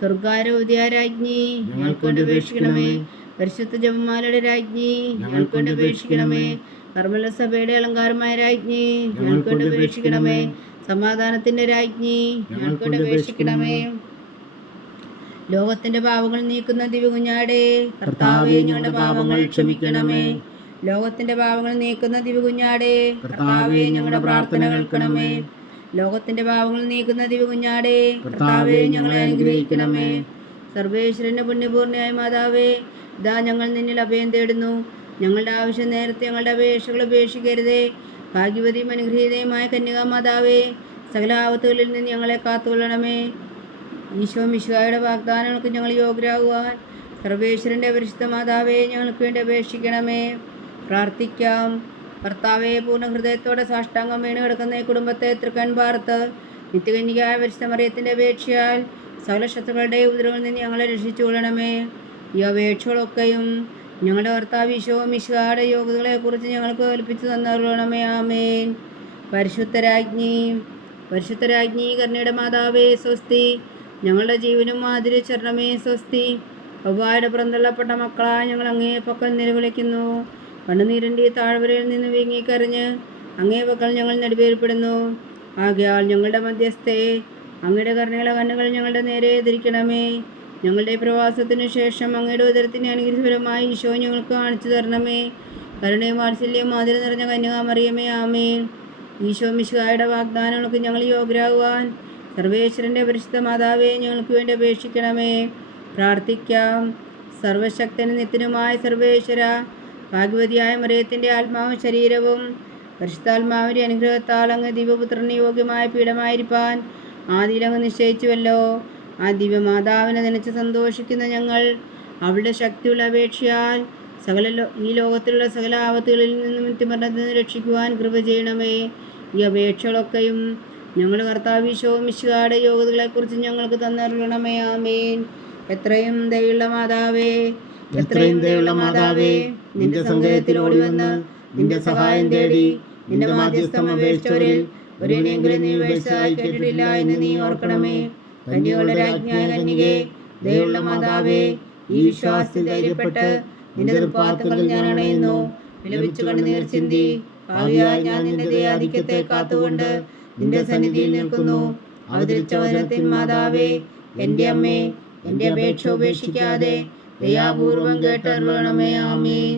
സ്വർഗാരോധ്യ രാജ്ഞി ഞങ്ങൾക്കൊണ്ട് അപേക്ഷിക്കണമേ. പരിശുദ്ധ ജപമാലയുടെ രാജ്ഞി ഞങ്ങൾക്കൊണ്ട് അപേക്ഷിക്കണമേ. കർമ്മല സഭയുടെ അലങ്കാരമായ രാജ്ഞി ഞങ്ങൾക്കൊണ്ട് അപേക്ഷിക്കണമേ. സമാധാനത്തിന്റെ രാജ്ഞി ഞങ്ങൾക്കൊണ്ട് അപേക്ഷിക്കണമേ. ലോകത്തിന്റെ പാപങ്ങൾ നീക്കുന്ന ദിവ്യകുഞ്ഞാടേ കർത്താവേ ഞങ്ങളുടെ പാപങ്ങൾ ക്ഷമിക്കണമേ. ലോകത്തിന്റെ പാപങ്ങൾ നീക്കുന്ന ദിവ്യകുഞ്ഞാടേ കർത്താവേ ഞങ്ങളുടെ പ്രാർത്ഥന കേൾക്കണമേ. ലോകത്തിന്റെ പാപങ്ങൾ നീക്കുന്ന ദിവ്യകുഞ്ഞാടേ കർത്താവേ ഞങ്ങളെ അനുഗ്രഹിക്കണമേ. സർവേശ്വരന്റെ പുണ്യപൂർണ്ണയായ മാതാവേ, ഇതാ ഞങ്ങൾ നിന്നിൽ അഭയം തേടുന്നു. ഞങ്ങളുടെ ആവശ്യം നേരത്തെ ഞങ്ങളുടെ അപേക്ഷകൾ ഉപേക്ഷിക്കരുതേ. ഭാഗ്യവതിയും അനുഗ്രഹീതയുമായ കന്യകാമാതാവേ, സകല ആപത്തുകളിൽ നിന്ന് ഞങ്ങളെ കാത്തുകൊള്ളണമേ. ഈശോ മിശിഹായുടെ വാഗ്ദാനങ്ങൾക്ക് ഞങ്ങൾ യോഗ്യരാകുവാൻ സർവേശ്വരൻ്റെ പരിശുദ്ധ മാതാവേ ഞങ്ങൾക്ക് വേണ്ടി അപേക്ഷിക്കണമേ. പ്രാർത്ഥിക്കാം. ഭർത്താവെ, പൂർണ്ണ ഹൃദയത്തോടെ സാഷ്ടാംഗം വീണ് കിടക്കുന്ന ഈ കുടുംബത്തെ തൃക്കൺ പാർത്ത് നിത്യകന്യകയായ പരിശുദ്ധ മറിയത്തിൻ്റെ അപേക്ഷയാൽ സകല ശത്രുക്കളുടെ ഉപദ്രവങ്ങളിൽ നിന്ന് ഞങ്ങളെ രക്ഷിച്ചു കൊള്ളണമേ. ഈ അപേക്ഷകളൊക്കെയും ഞങ്ങളുടെ ഭർത്താവ് ഈശോ മിശിഹായുടെ യോഗ്യതകളെക്കുറിച്ച് ഞങ്ങൾക്ക് കൽപ്പിച്ചു തന്നറിയണമേ. ആമേൻ. പരിശുദ്ധരാജ്ഞി കരുണയുടെ മാതാവേ സ്വസ്തി. ഞങ്ങളുടെ ജീവനും ആദരിച്ചരണമേ സ്വസ്തി. ഒവ്വായുടെ പുറന്തള്ളപ്പെട്ട മക്കളായ ഞങ്ങൾ അങ്ങേ പക്കൽ നിലവിളിക്കുന്നു. കണ്ണുനീരിൻ്റെ താഴ്വരയിൽ നിന്ന് വീങ്ങിക്കരഞ്ഞ് അങ്ങേ പക്കൽ ഞങ്ങൾ നെടുവേർപ്പെടുന്നു. ആകയാൽ ഞങ്ങളുടെ മധ്യസ്ഥേ, അങ്ങയുടെ കരുണയുള്ള കണ്ണുകൾ ഞങ്ങളുടെ നേരെ തിരിക്കണമേ. ഞങ്ങളുടെ പ്രവാസത്തിനു ശേഷം അങ്ങയുടെ ഉദരത്തിന് അനുഗ്രഹപരമായി ഈശോ ഞങ്ങൾക്ക് കാണിച്ചു തരണമേ. കരുണയും വാത്സല്യവും മാതിരി നിറഞ്ഞ കന്യകാമറിയമേ. ആമേൻ. ഈശോ മിശിഹായുടെ വാഗ്ദാനങ്ങൾക്ക് ഞങ്ങൾ യോഗ്യരാകുവാൻ സർവേശ്വരൻ്റെ പരിശുദ്ധ മാതാവേ ഞങ്ങൾക്ക് വേണ്ടി അപേക്ഷിക്കണമേ. പ്രാർത്ഥിക്കാം. സർവശക്തനും നിത്യനുമായ സർവേശ്വര, ഭാഗ്യവതിയായ മറിയത്തിൻ്റെ ആത്മാവും ശരീരവും പരിശുദ്ധാത്മാവിൻ്റെ അനുഗ്രഹത്താൽ അങ്ങ് ദിവ്യപുത്രന് യോഗ്യമായ പീഠമായിരിക്കാൻ ആദിയിലങ്ങ് നിശ്ചയിച്ചുവല്ലോ. ആ ദിവ്യമാതാവിനെ നനച്ച് സന്തോഷിക്കുന്ന ഞങ്ങൾ അവളുടെ ശക്തിയുള്ള അപേക്ഷയാൽ ഈ ലോകത്തിലുള്ള സകല ആപത്തുകളിൽ നിന്നും നിത്യമരണത്തിൽ നിന്ന് രക്ഷിക്കുവാൻ കൃപ ചെയ്യണമേ. ഈ അപേക്ഷകളൊക്കെയും ഞങ്ങളുടെ കർത്താവ് ഈശോ മിശിഹായുടെ യോഗ്യതകളെക്കുറിച്ച് ഞങ്ങൾക്ക് തന്നറിയണമേ. ആമേൻ. എത്രയും ദയുള്ള മാതാവേ, നിന്റെ സങ്കേതത്തിൽ ഓടിവന്ന് നിന്റെ സഹായം തേടി നിന്റെ മാധ്യസ്ഥം അപേക്ഷിച്ചവരിൽ ഒരെങ്കിലും നീ ഉപേക്ഷിച്ചതായി കേട്ടിട്ടില്ല എന്ന് നീ ഓർക്കണമേ. കന്യകളുടെ രാജ്ഞിയായ കന്യകേ, ദയുള്ള മാതാവേ, ഈ വിശ്വാസത്തിൽ ധൈര്യപ്പെട്ട് നിന്റെ തൃപ്പാദങ്ങളിൽ ഞാൻ അണയുന്നു. വിലപിച്ചു കണ്ണുനീർ ചിന്തി ഭാവിയാൽ ഞാൻ നിന്റെ ദയാധിക്യത്തെ കാത്തുകൊണ്ട് നിന്റെ സന്നിധിയിൽ നിൽക്കുന്നു. അവതരിച്ച വചനത്തിൻ മാതാവേ, എൻ്റെ അമ്മേ, എൻ്റെ അപേക്ഷ ഉപേക്ഷിക്കാതെ ദയാപൂർവം കേട്ടറിയണമേ. ആമേൻ.